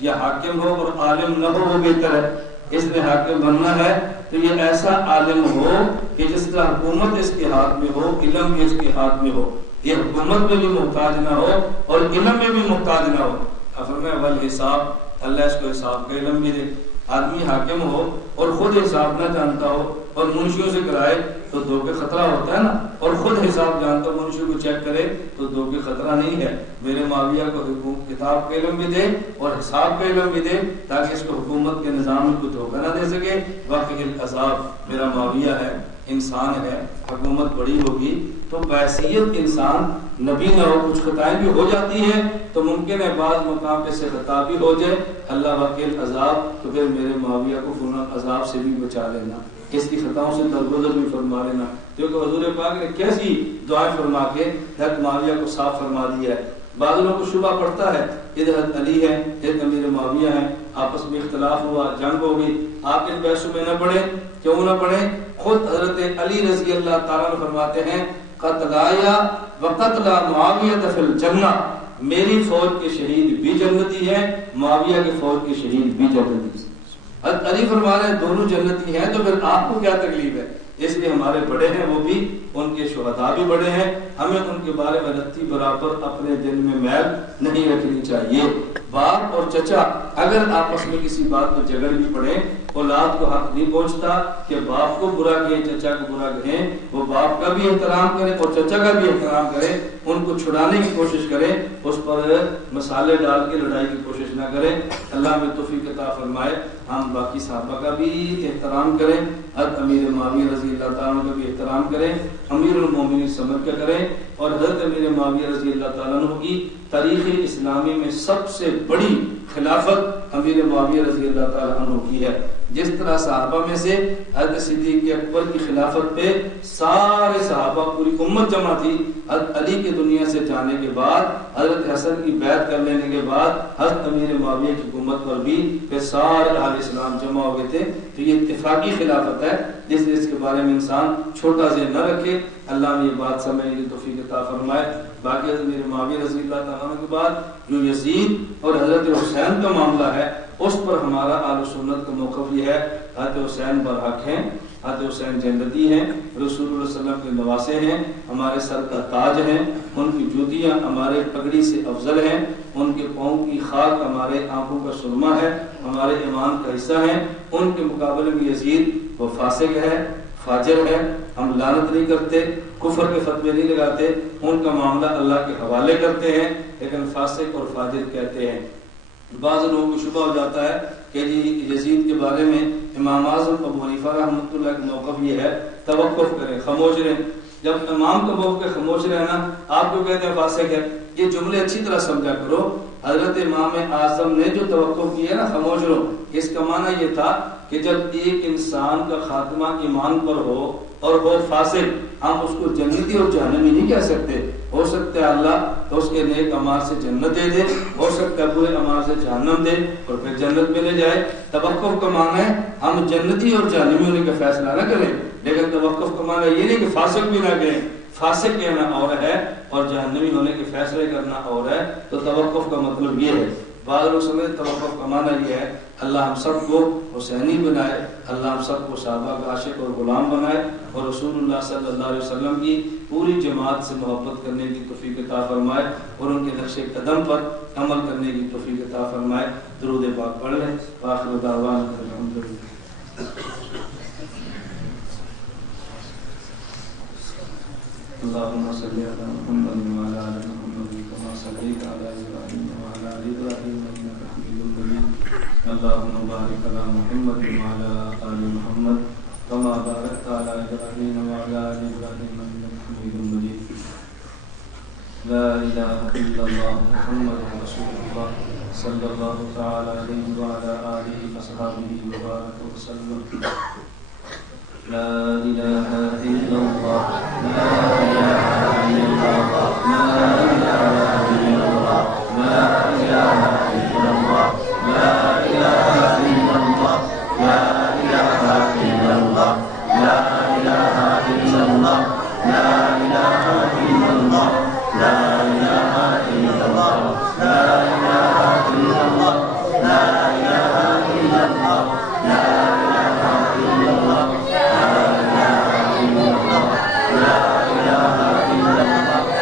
یا حاکم ہو اور عالم نہ ہو وہ بہتر ہے. اس نے حاکم بننا ہے تو یہ ایسا عالم ہو کہ جس طرح حکومت اس کے ہاتھ میں ہو, علم بھی اس کے ہاتھ میں ہو, یہ حکومت میں بھی محتاج نہ ہو اور علم میں بھی محتاج نہ ہو. فرمایا والحساب, اللہ اس کو حساب کا علم بھی دے. آدمی حاکم ہو اور خود حساب نہ جانتا ہو اور منشیوں سے کرائے تو دو کے خطرہ ہوتا ہے نا، اور خود حساب جانتا ہو منشیوں کو چیک کرے تو دو کے خطرہ نہیں ہے۔ میرے معاویہ کو کتاب کا علم بھی دے اور حساب کا علم بھی دے تاکہ اس کو حکومت کے نظام میں کوئی دھوکہ نہ دے سکے۔ واقعی العذاب میرا معاویہ ہے، انسان ہے، حکومت بڑی ہوگی تو بحیثیت انسان نبی نہ ہو، کچھ خطائیں بھی ہو جاتی ہیں تو ممکن ہے بعض مقام پہ سے خطا بھی ہو جائے، اللہ وکیل عذاب، تو پھر میرے معاویہ کو فوراً عذاب سے بھی بچا لینا، اس کی خطاؤں سے درگزر بھی فرما لینا، کیونکہ حضور پاک نے کیسی دعائیں فرما کے حضرت معاویہ کو صاف فرما دیا ہے۔ بعض لوگوں کو شبہ پڑتا ہے ادھر حضرت علی ہے ادھر امیر معاویہ ہیں، آپس میں اختلاف ہوا، جنگ ہو گئی، آپ ان بحثوں میں نہ پڑے، کیوں نہ پڑے؟ خود حضرت علی رضی اللہ تعالیٰ عنہ فرماتے ہیں قتلایا وقتل معاویہ فی الجنہ، میری فوج کے شہید بھی جنتی ہیں، معاویہ کی فوج کے شہید بھی جنتی ہیں۔ حضرت علی فرما رہے ہیں دونوں جنتی ہیں تو پھر آپ کو کیا تکلیف ہے؟ اس لیے ہمارے بڑے ہیں وہ بھی، ان کے شہداء بھی بڑے ہیں، ہمیں ان کے بارے میں رتی برابر اپنے دل میں میل نہیں رکھنی چاہیے۔ باپ اور چچا اگر آپس میں کسی بات پر جھگڑ بھی پڑے، اولاد کو حق نہیں پہنچتا کہ باپ کو برا کہیں چچا کو برا کہیں، وہ باپ کا بھی احترام کرے اور چچا کا بھی احترام کرے، ان کو چھڑانے کی کوشش کرے، اس پر مسالے ڈال کے لڑائی کی کوشش نہ کرے۔ اللہ میں توفیق عطا فرمائے، ہم باقی صحابہ کا بھی احترام کریں، حضرت امیر معاویہ رضی اللہ تعالیٰ کا بھی احترام کریں، امیر المومنین سمجھ کر کریں، اور حضرت امیر معاویہ رضی اللہ تعالیٰ عنہ کی تاریخ اسلامی میں سب سے بڑی خلافت امیر معاویہ رضی اللہ تعالیٰ عنہ کی ہے۔ جس طرح صحابہ میں سے حضرت صدیق اکبر کی خلافت پہ سارے صحابہ پوری امت جمع تھی، حضرت علی کے دنیا سے جانے کے بعد، حضرت حسن کی بیعت کر لینے کے بعد حضرت امیر معاویہ کی حکومت پر بھی پھر سارے اہل اسلام جمع ہو گئے تھے، تو یہ اتفاقی خلافت ہے، جس لیے اس کے بارے میں انسان چھوٹا ذہن نہ رکھے۔ اللہ نے یہ بات سمجھنے کی توفیق عطا فرمائے۔ باقی حضرت امیر معاویہ رضی اللہ تعالیٰ عنہ کے بعد جو یزید اور حضرت حسین کا معاملہ ہے، اس پر ہمارا اہل سنت کا موقف یہ ہے، حضرت حسین برحق ہیں، حضرت حسین جنتی ہیں، رسول اللہ صلی اللہ علیہ وسلم کے نواسے ہیں، ہمارے سر کا تاج ہیں، ان کی جوتیاں ہمارے پگڑی سے افضل ہیں، ان کے پاؤں کی خاک ہمارے آنکھوں کا سرما ہے، ہمارے ایمان کا حصہ ہیں۔ ان کے مقابلے میں یزید وہ فاسق ہے، فاجر ہے، ہم لعنت نہیں کرتے، کفر کے فتوے نہیں لگاتے، ان کا معاملہ اللہ کے حوالے کرتے ہیں، لیکن فاسق اور فاجر کہتے ہیں۔ بعض لوگوں کو شبہ ہو جاتا ہے کہ جی یزید کے بارے میں امام اعظم ابو حنیفہ رحمۃ اللہ کا موقف یہ ہے توقف کریں، خاموش رہیں۔ جب امام کا موقف خاموش رہنا، آپ کو کہتے ہیں فاسق ہے، یہ جملے اچھی طرح سمجھا کرو۔ حضرت امام اعظم نے جو توقف کیا نا خاموش رہو، اس کا معنی یہ تھا کہ جب ایک انسان کا خاتمہ ایمان پر ہو اور وہ فاسق، ہم اس کو جنتی اور جہنمی نہیں کہہ سکتے۔ ہو سکتا ہے اللہ تو اس کے نیک اعمال سے جنت دے دے، ہو سکتا ہے برے اعمال سے جہنم دے اور پھر جنت میں لے جائے۔ توقف کا معنی ہے ہم جنتی اور جہنمی ہونے کا فیصلہ نہ کریں، لیکن توقف کا معنی یہ نہیں کہ فاسق بھی نہ کہیں، فاسق کہنا اور ہے اور جہنمی ہونے کے فیصلے کرنا اور ہے۔ تو توقف کا مطلب یہ ہے، بعض لوگ سمجھتے توقف کا معنی یہ ہے اللہ ہم سب کو حسینی بنائے، اللہ ہم سب کو صحابہ کا عاشق اور غلام بنائے، اور رسول اللہ صلی اللہ علیہ وسلم کی پوری جماعت سے محبت کرنے کی توفیق عطا فرمائے اور ان کے نقش قدم پر عمل کرنے کی توفیق عطا فرمائے۔ درود پاک پڑھ لیں۔ آخر دعوانا الحمدللہ۔ اللهم صل على محمد وعلى ال محمد كما صليت على ابراهيم وعلى ال ابراهيم انك حميد مجيد اللهم بارك على محمد وعلى ال محمد كما باركت على ابراهيم وعلى ال ابراهيم انك حميد مجيد لا اله الا الله محمد رسول الله صلى الله تعالى عليه وعلى اله وصحبه وبارك وسلم لا إله إلا الله لا إله إلا الله لا إله إلا الله لا إله إلا الله لا إله إلا الله لا إله إلا الله لا إله إلا الله لا إله إلا الله لا إله إلا الله لا إله إلا الله لا إله إلا الله لا إله إلا الله لا إله إلا الله لا إله إلا الله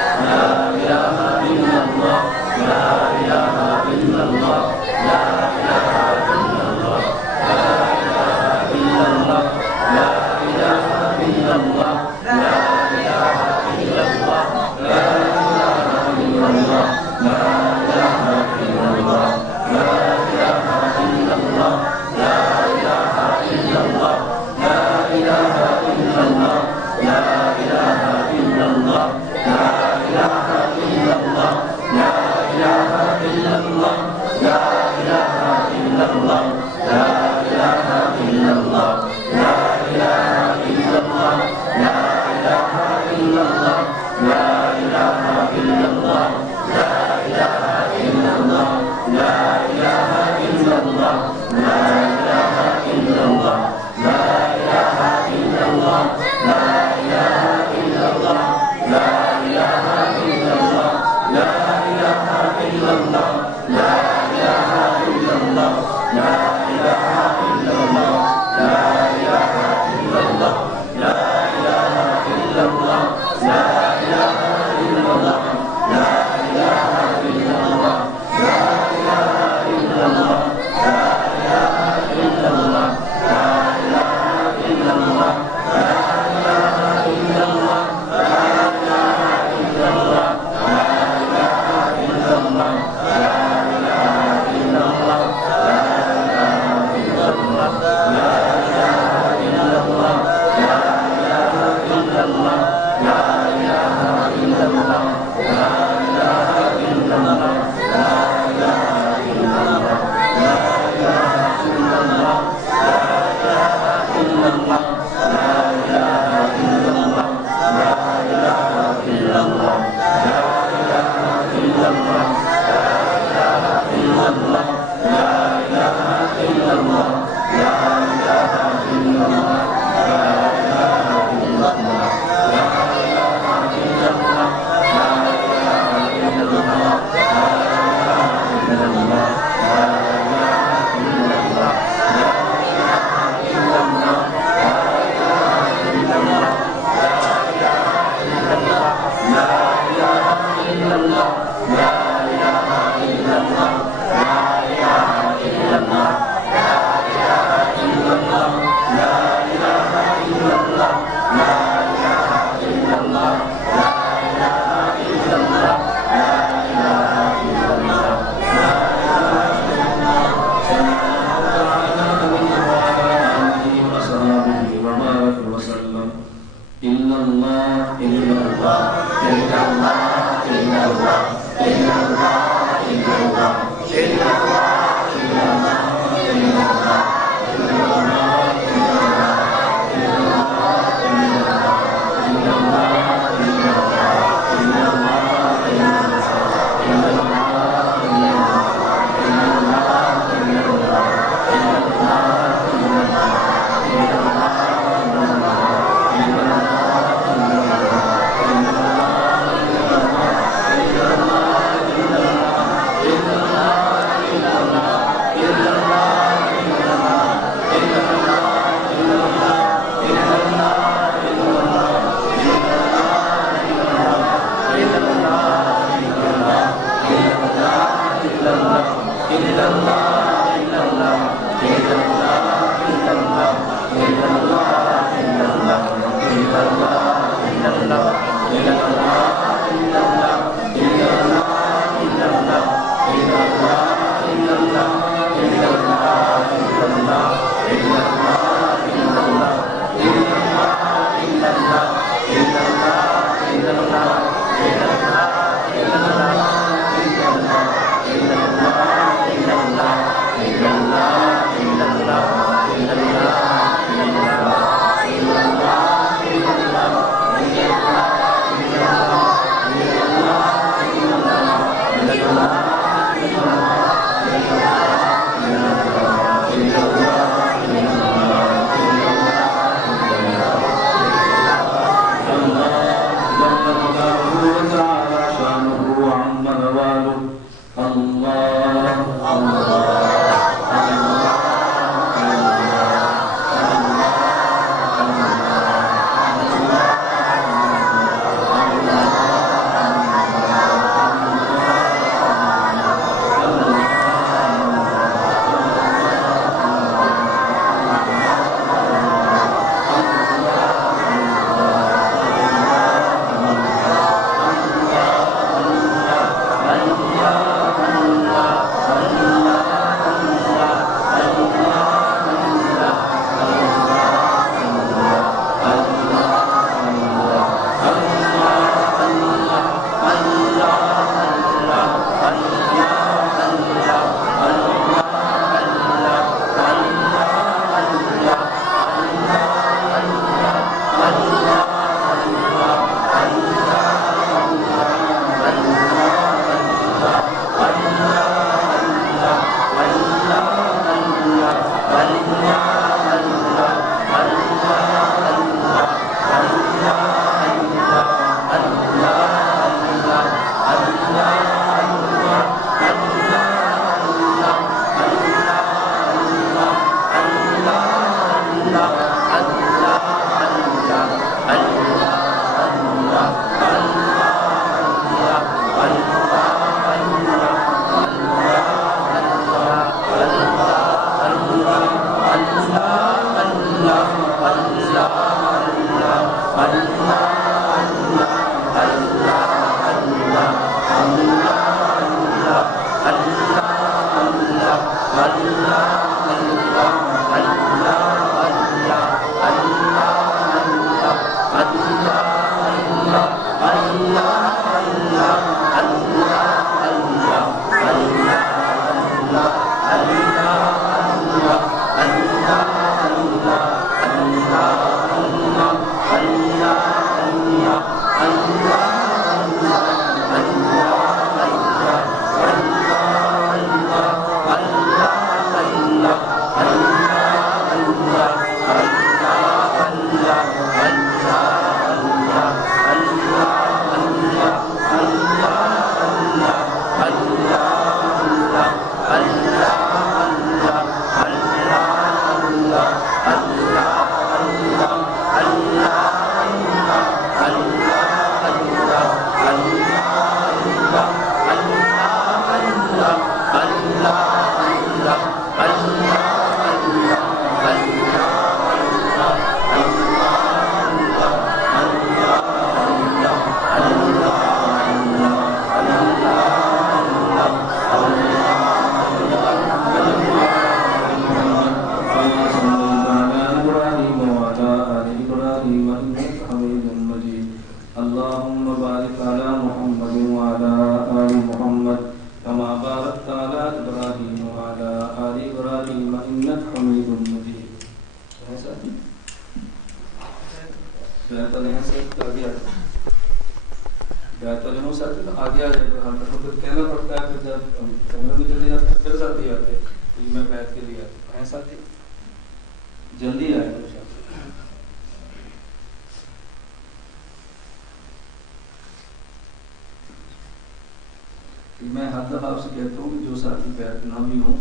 میں ہر دفعہ آپ سے کہتا ہوں کہ جو ساتھی بیعت نہ بھی ہوں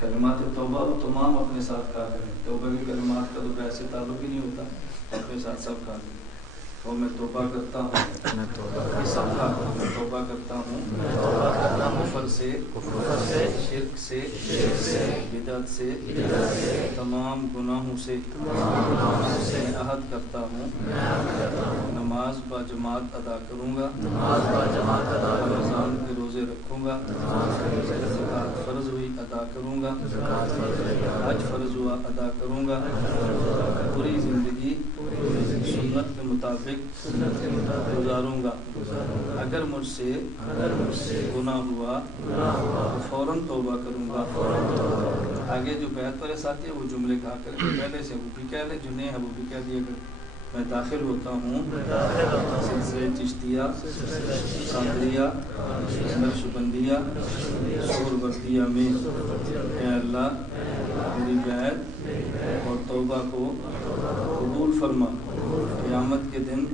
کلمات توبہ وہ تمام اپنے ساتھ کہا کریں. توبہ کے کلمات کا تو بیعت سے تعلق ہی نہیں ہوتا، اپنے ساتھ سب کہا کریں. تو میں توبہ کرتا ہوں، سب کہا کروں میں توبہ کرتا ہوں کفر سے، شرک سے، بدعت سے، تمام گناہوں سے. میں عہد کرتا ہوں نماز با جماعت ادا کروں گا، رمضان کے روزے رکھوں گا، زکوٰۃ فرض ہوئی ادا کروں گا، حج فرض ہوا ادا کروں گا، پوری زندگی سنت کے مطابق گزاروں گا. اگر مجھ سے گناہ ہوا تو فوراً توبہ کروں گا. آگے جو بیعت والے ساتھی ہیں وہ جملے کہا کریں، پہلے سے وہ بھی کہہ لیں، جو نئے ہیں وہ بھی کہہ دیا کریں. میں داخل ہوتا ہوں سلسلہ چشتیہ، قادریہ، نقشبندیہ، سہروردیہ میں. اے اللہ میری بیعت اور توبہ کو قبول فرما. قیامت کے دن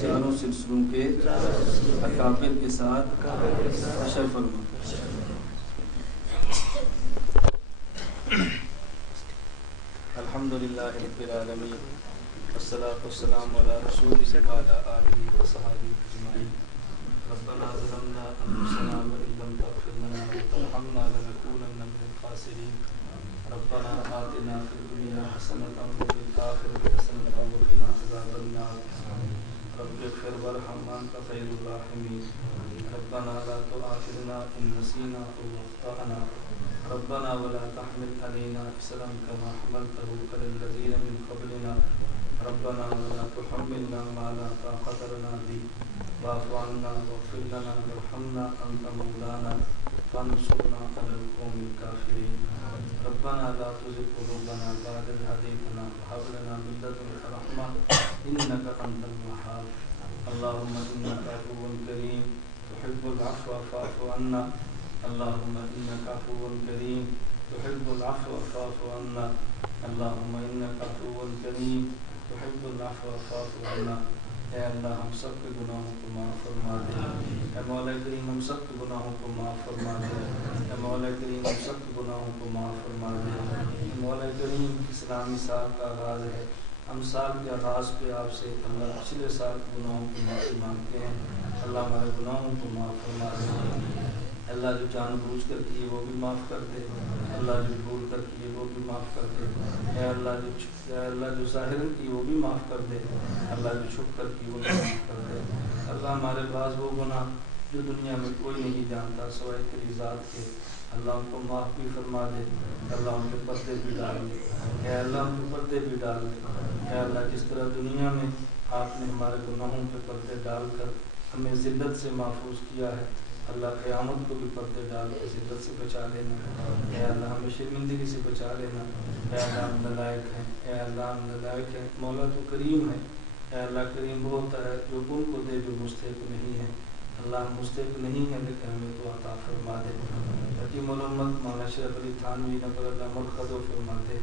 چاروں سلسلوں کے اکابر کے ساتھ حشر فرما. الحمدللہ رب العالمین والصلاة والسلام علی رسولہ وعلی آلہ وصحبہ اجمعین. ربنا ظلمنا انفسنا وان لم تغفر لنا وترحمنا لنکونن من الخاسرین. ربنا آتنا فی الدنیا حسنۃ وفی الآخرۃ حسنۃ وقنا عذاب النار. رب اغفر وارحم وانت خیر الراحمین. ربنا لا تؤاخذنا ان نسینا او اخطأنا. ربنا ولا تحمل علينا إصرا كما حملته على الذين من قبلنا. ربنا ولا تحملنا ما لا طاقة لنا به. واعف عنا واغفر لنا وارحمنا أنت مولانا فانصرنا على القوم الكافرين. ربنا لا تزغ قلوبنا بعد إذ هديتنا وهب لنا من لدنك رحمة إنك أنت الوهاب. اللهم إنك عفو كريم تحب العفو فاعف عنا. اللهم إنك عفو كريم تحب العفو فاعف عنا. اللهم إنك عفو كريم تحب العفو فاعف عنا. اے اللہ ہم سب کے گناہوں کو معاف فرما دے. اے مولا کریم ہم سب کے گناہوں کو معاف فرما دے. اے مولا کریم ہم سب کے گناہوں کو معاف فرما دے. اے مولا کریم اسلامی سال کا آغاز ہے، ہم سال کے آغاز پہ آپ سے اللہ پچھلے سال کے گناہوں کی معافی مانگتے ہیں. اللہ ہمارے گناہوں کو معاف فرما دے. اللہ جو جان بوجھ کر کیے وہ بھی معاف کر دے. اللہ جو بھول کر کیے وہ بھی معاف کر دے. اے اللہ جو ظاہراً کی وہ بھی معاف کر دے. اللہ جو چھپ کر کی وہ بھی معاف کر دے. اللہ ہمارے بعض وہ گناہ جو دنیا میں کوئی نہیں جانتا سوائے تیری ذات کے، اللہ ان کو معاف بھی فرما دے. اللہ ان کے پردے بھی ڈال دے. اے اللہ ان کے پردے بھی ڈال دے. اے اللہ جس طرح دنیا میں آپ نے ہمارے گناہوں پہ پردے ڈال کر ہمیں ذلت سے محفوظ کیا ہے، اللہ قیامت کو بھی پردے ڈال کے ذلت سے بچا لینا، اے اللہ ہمیں شرمندگی سے بچا لینا، اے اللہ ہم نالائق ہیں، اے اللہ ہم نالائق ہیں، مولا تو کریم ہے، اے اللہ کریم وہ ہوتا ہے جو ان کو دے جو مستحق نہیں ہے، اللہ ہم مستحق نہیں ہے لیکن ہمیں تو عطا فرما دے۔ حکیم الامت مولانا اشرف علی تھانوی نبر اللہ مرقدو فرماتے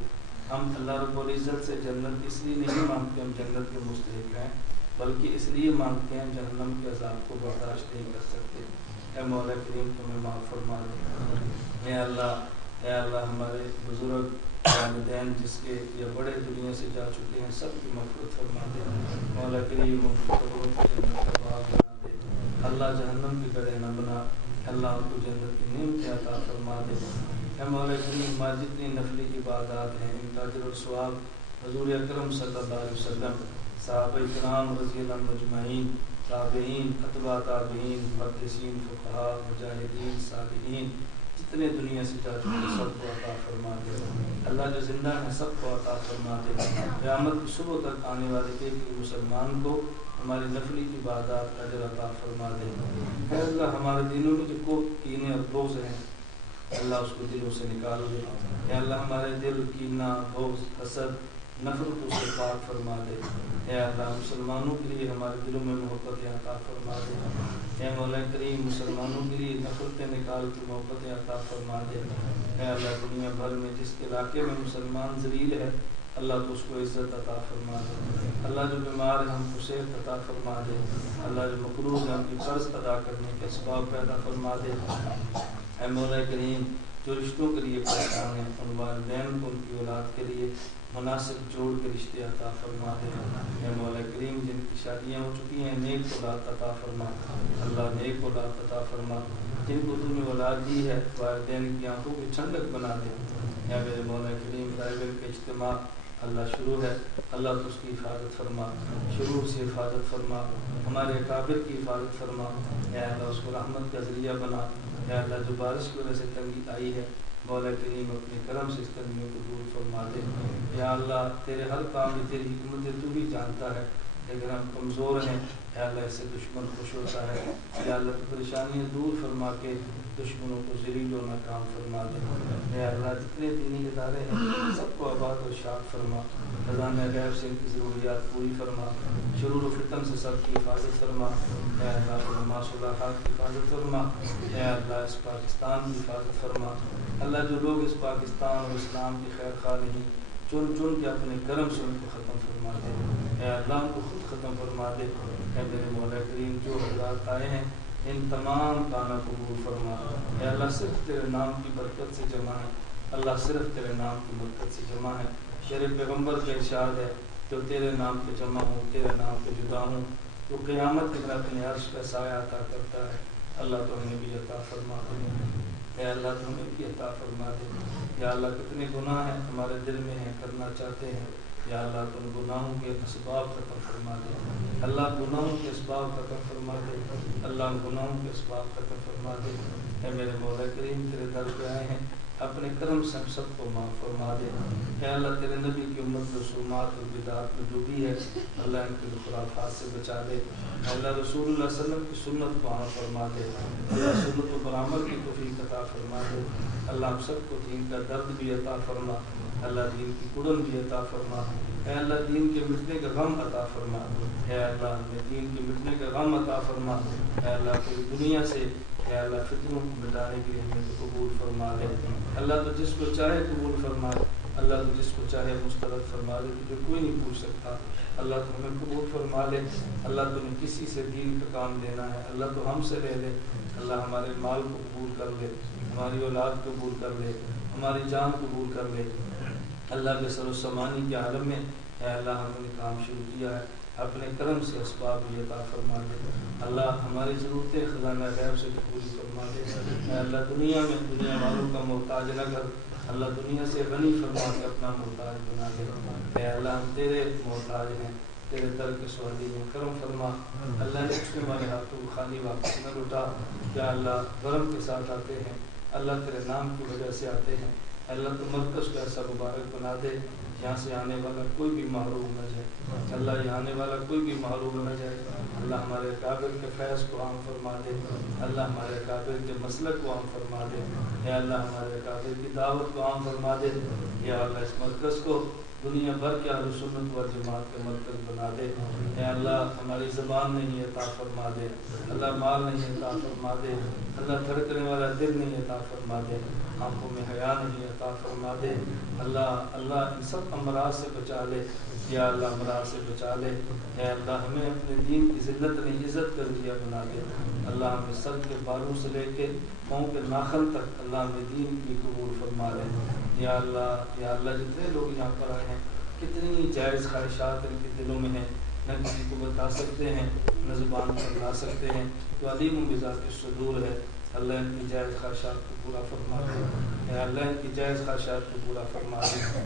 ہم اللہ رب العزت سے جنت اس لیے نہیں مانگتے ہم جنت کے مستحق ہیں، بلکہ اس لیے مانگتے ہیں جہنم کے عذاب کو برداشت نہیں کر سکتے۔ اے مولا کریم تمہیں معاف فرما دے، اے اللہ ہمارے بزرگ والدین جس کے یا بڑے دنیا سے جا چکے ہیں سب کی مغفرت فرما دے، مولا کریم ان کی قبروں کو جنت کا باغ بنا دے، اللہ جہنم کی گڑھے نہ بنا، اللہ ان کو جنت کی نعمتیں عطا فرما دے۔ اے مولا کریم ہماری جتنی نفلی عبادات ہیں ان کا اجر و ثواب حضور اکرم صلی اللہ علیہ وسلم، صحابہ کرام رضی اللہ عنہم اجمعین، تابعین، اتباع تابعین، محدثین، فقہاء، مجاہدین، صالحین جتنے دنیا سے جا چکے سب کو عطا فرما دے، اللہ جو زندہ ہیں سب کو عطا فرما دے، قیامت کی صبح تک آنے والے ایک مسلمان کو ہماری نفلی عبادات کا اجر عطا فرما دے۔ اے اللہ ہمارے دلوں میں جو کینے اور بغض ہیں اللہ اس کو دلوں سے نکال دے، اے اللہ ہمارے دل کینہ، بغض، حسد، نفرت سے پاک فرما دے، اے اللہ مسلمانوں کے لیے ہمارے دلوں میں محبت عطا فرما دے، اے مولا کریم مسلمانوں کے لیے نفرتیں نکال کے محبت عطا فرما دے، اے اللہ دنیا بھر میں جس علاقے میں مسلمان ذلیل ہے اللہ تو اس کو عزت عطا فرما دے، اللہ جو بیمار ہے ہم کو صحت عطا فرما دے، اللہ جو مقروض ہے ہم کی قرض ادا کرنے کے اسباب پیدا فرما دے، اے مولا کریم جو رشتوں کے لیے پریشان ہیں ان والدین کو ان کی اولاد کے لیے مناسب جوڑ کے رشتے عطا فرما دے، اے مولا کریم جن کی شادیاں ہو چکی ہیں نیک اولاد عطا فرما، اللہ نیک اولاد عطا فرما، جن کو تم نے اولاد دی ہے والدین کی آنکھوں کی ٹھنڈک بنا دے، اے میرے مولا کریم طالب علم کا اجتماع اللہ شروع ہے اللہ تو اس کی حفاظت فرما، شروع سے حفاظت فرما، ہمارے اکابر کی حفاظت فرما، اے اللہ اس کو رحمت کا ذریعہ بنا، اے اللہ جو بارش کی وجہ سے تنگی آئی ہے مولا کریم اپنے کرم سے اس تنگیوں کو دور فرما دے، یا اللہ تیرے ہر کام میں تیری حکمت تو بھی جانتا ہے لیکن ہم کمزور ہیں، اے اللہ اس سے دشمن خوش ہوتا ہے، یا اللہ تو پریشانیاں دور فرما کے دشمنوں کو ذلیل و ناکام فرما دے، اے اللہ جتنے دینی ادارے ہیں سب کو آباد و شاد فرما، خزانہ غیب سے ان کی ضروریات پوری فرما، شرور و فتن سے سب کی حفاظت فرما، اے اللہ علماء صلاحات کی حفاظت فرما، اے اللہ اس پاکستان کی حفاظت فرما، اللہ جو لوگ اس پاکستان اور اسلام کی خیر خواہ نہیں چن چن کے اپنے کرم سے ان کو ختم فرما دے، اے اللہ ان کو خود ختم فرما دے، اے میرے مولا کریم جو حضرات آئے ہیں ان تمام کانا قبول فرما، اے اللہ صرف تیرے نام کی برکت سے جمع ہے، اللہ صرف تیرے نام کی برکت سے جمع ہے، تیرے پیغمبر کا ارشاد ہے جو تیرے نام پہ جمع ہوں تیرے نام پہ جدا ہوں تو قیامت کے دن اپنے عرش کا سایہ عطا کرتا ہے، اللہ تو ہمیں بھی عطا فرما دے، اے اللہ تو ہمیں بھی عطا فرما دے، یا اللہ کتنے گناہ ہیں ہمارے دل میں ہیں کرنا چاہتے ہیں، یا اللہ تو ان گناہوں کے اسباب ختم فرما دے، اللہ گناہوں کے اسباب ختم فرما دے، اللہ گناہوں کے اسباب ختم فرما دے، اے میرے مولا کریم تیرے در پہ آئے ہیں اپنے کرم سے ہم سب کو معاف فرما دے، اے اللہ تیرے نبی کی امت رسومات اور بدعات میں جو بھی ہے اللہ ان کے خرافات سے بچا دے، اللہ رسول اللہ صلی اللہ علیہ وسلم کی سنت کو عام فرما دے، اللہ سنت و پر عمل کی توفیق عطا فرما دے، اللہ ہم سب کو دین کا درد بھی عطا فرما، اللہ دین کی کڑن بھی عطا فرما، اے اللہ دین کے مٹنے کا غم عطا فرما، اے اللہ ہمیں دین کے مٹنے کا غم عطا فرما، اے اللہ پوری دنیا سے اے اللہ فتنوں کو مٹانے کے لیے ہمیں تو قبول فرما لے، اللہ تو جس کو چاہے قبول فرما لے، اللہ تو جس کو چاہے مسترد فرما دے تجھے کوئی نہیں پوچھ سکتا، اللہ تو ہمیں قبول فرما لے، اللہ تو نے کسی سے دین کا کام دینا ہے اللہ تو ہم سے لے لے، اللہ ہمارے مال کو قبول کر لے، ہماری اولاد قبول کر لے، ہماری جان قبول کر لے، اللہ کے سر و سمانی کے عالم میں اے اللہ ہم نے کام شروع کیا ہے اپنے کرم سے اسباب بھی عطا فرما دے، اللہ ہماری ضرورتیں خزانہ غیب سے پوری فرما دے، اے اللہ دنیا میں دنیا والوں کا محتاج نہ کر، اللہ دنیا سے غنی فرما کے اپنا محتاج بنا دے، اے اللہ ہم تیرے محتاج ہیں، تیرے در کے سوالی میں کرم فرما، اللہ نے ہمارے ہاتھوں خالی واپس نہ لوٹا، یا اللہ کرم کے ساتھ آتے ہیں، اللہ تیرے نام کی وجہ سے آتے ہیں، اللہ تو مرکز کو ایسا مبارک بنا دے، یہاں سے آنے والا کوئی بھی محروم نہ جائے اللہ، یہاں آنے والا کوئی بھی محروم نہ جائے اللہ، ہمارے اکابر کے فیض کو عام فرما دے اللہ، ہمارے اکابر کے مسلک کو عام فرما دے یا اللہ، ہمارے اکابر کی دعوت کو عام فرما دے یا اللہ، اس مرکز کو دنیا بھر کے اہل سنت و جماعت کے مرکز بنا دے اے اللہ، ہماری زبان نہیں عطا فرما دے اللہ، مال نہیں عطا فرما دے اللہ، دھڑکنے والا دل نہیں عطا فرما دے، آنکھوں میں حیا نہیں عطا فرما دے اللہ، اللہ ان سب امراض سے بچا لے یا اللہ، امراض سے بچا لے اے اللہ، ہمیں اپنے دین کی ذلت نہیں عزت کا ذریعہ بنا دے اللہ، ہمیں سر کے بالوں سے لے کے پاؤں کے ناخن تک اللہ ہمیں دین کی قبول فرما لے یا اللہ، یا اللہ، جتنے لوگ یہاں پر آئے ہیں کتنی جائز خواہشات ان کے دلوں میں ہیں، نہ کسی کو بتا سکتے ہیں نہ زبان پر لا سکتے ہیں، تو علیم بذات الصدور ہے اللہ، ان کی جائز خواہشات کو پورا فرما دے اے اللہ، ان کی جائز خواہشات کو پورا فرما دے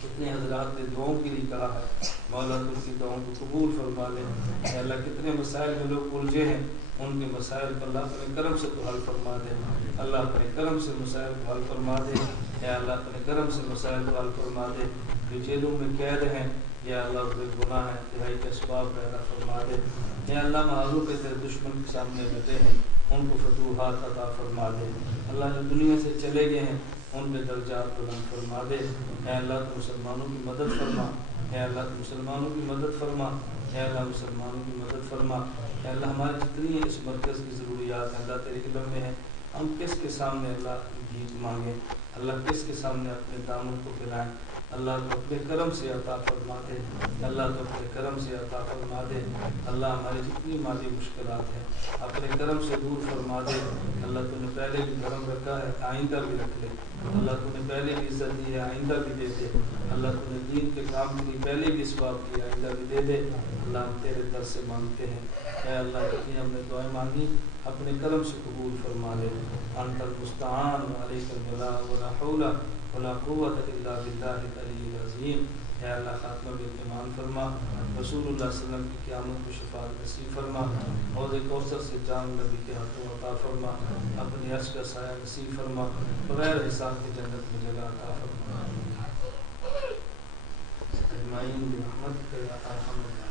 کتنے حضرات نے دعاؤں کے لیے کہا ہے مولا تو ان کی دعاؤں کو قبول فرما لے اے اللہ، کتنے مسائل میں لوگ الجھے ہیں ان کے مسائل کو اللہ اپنے کرم سے تو حل فرما دے اللہ، اپنے کرم سے مسائل کو حل فرما دے اے اللہ، اپنے کرم سے مسائل کو حل فرما دے جو جیلوں میں قید ہیں یا اللہ، بے گناہ ہیں رہائی کے اسباب پیدا فرما دے اے اللہ، معذور کے تیرے دشمن کے سامنے بیٹھے ہیں ان کو فتوحات عطا فرما دے اللہ، جو دنیا سے چلے گئے ہیں ان کے درجات بلند فرما دے اے اللہ، تو مسلمانوں کی مدد فرما اے اللہ، تو مسلمانوں کی مدد فرما اے اللہ، مسلمانوں کی مدد فرما اے اللہ، ہماری جتنی اس مرکز کی ضروریات ہیں اللہ تیرے علم میں ہیں، ہم کس کے سامنے اللہ بھیک مانگیں اللہ، کس کے سامنے اپنے دامن کو پھیلائیں اللہ، تو اپنے کرم سے عطا فرما دے اللہ، تو اپنے کرم سے عطا فرما دے اللہ، ہماری جتنی مالی مشکلات ہیں اپنے کرم سے دور فرما دے اللہ، تو نے پہلے بھی کرم رکھا ہے آئندہ بھی رکھ لے اللہ، تو نے پہلے بھی عزت دی ہے آئندہ بھی دے دے اللہ، تو نے دین کے کام کے لیے پہلے بھی اسباب کی آئندہ بھی دے دے اللہ، ہم تیرے در سے مانگتے ہیں اے اللہ، جتنی ہم نے دعائیں مانگی اپنے کرم سے قبول فرما لے انت المستعان علیک البلاغ ولا حول ولا قوت الا باللہ العلی العظیم اے اللہ، خاتمہ بالایمان فرما رسول اللہ صلی اللہ علیہ وسلم کی قیامت کو شفاعت نصیب فرما حوض کوثر سے جام نبی کے ہاتھوں عطا فرما اپنے عرش کا سایہ نصیب فرما بغیر حساب کی جنت میں جگہ عطا فرما اجمعین برحمتک یا ارحم الراحمین۔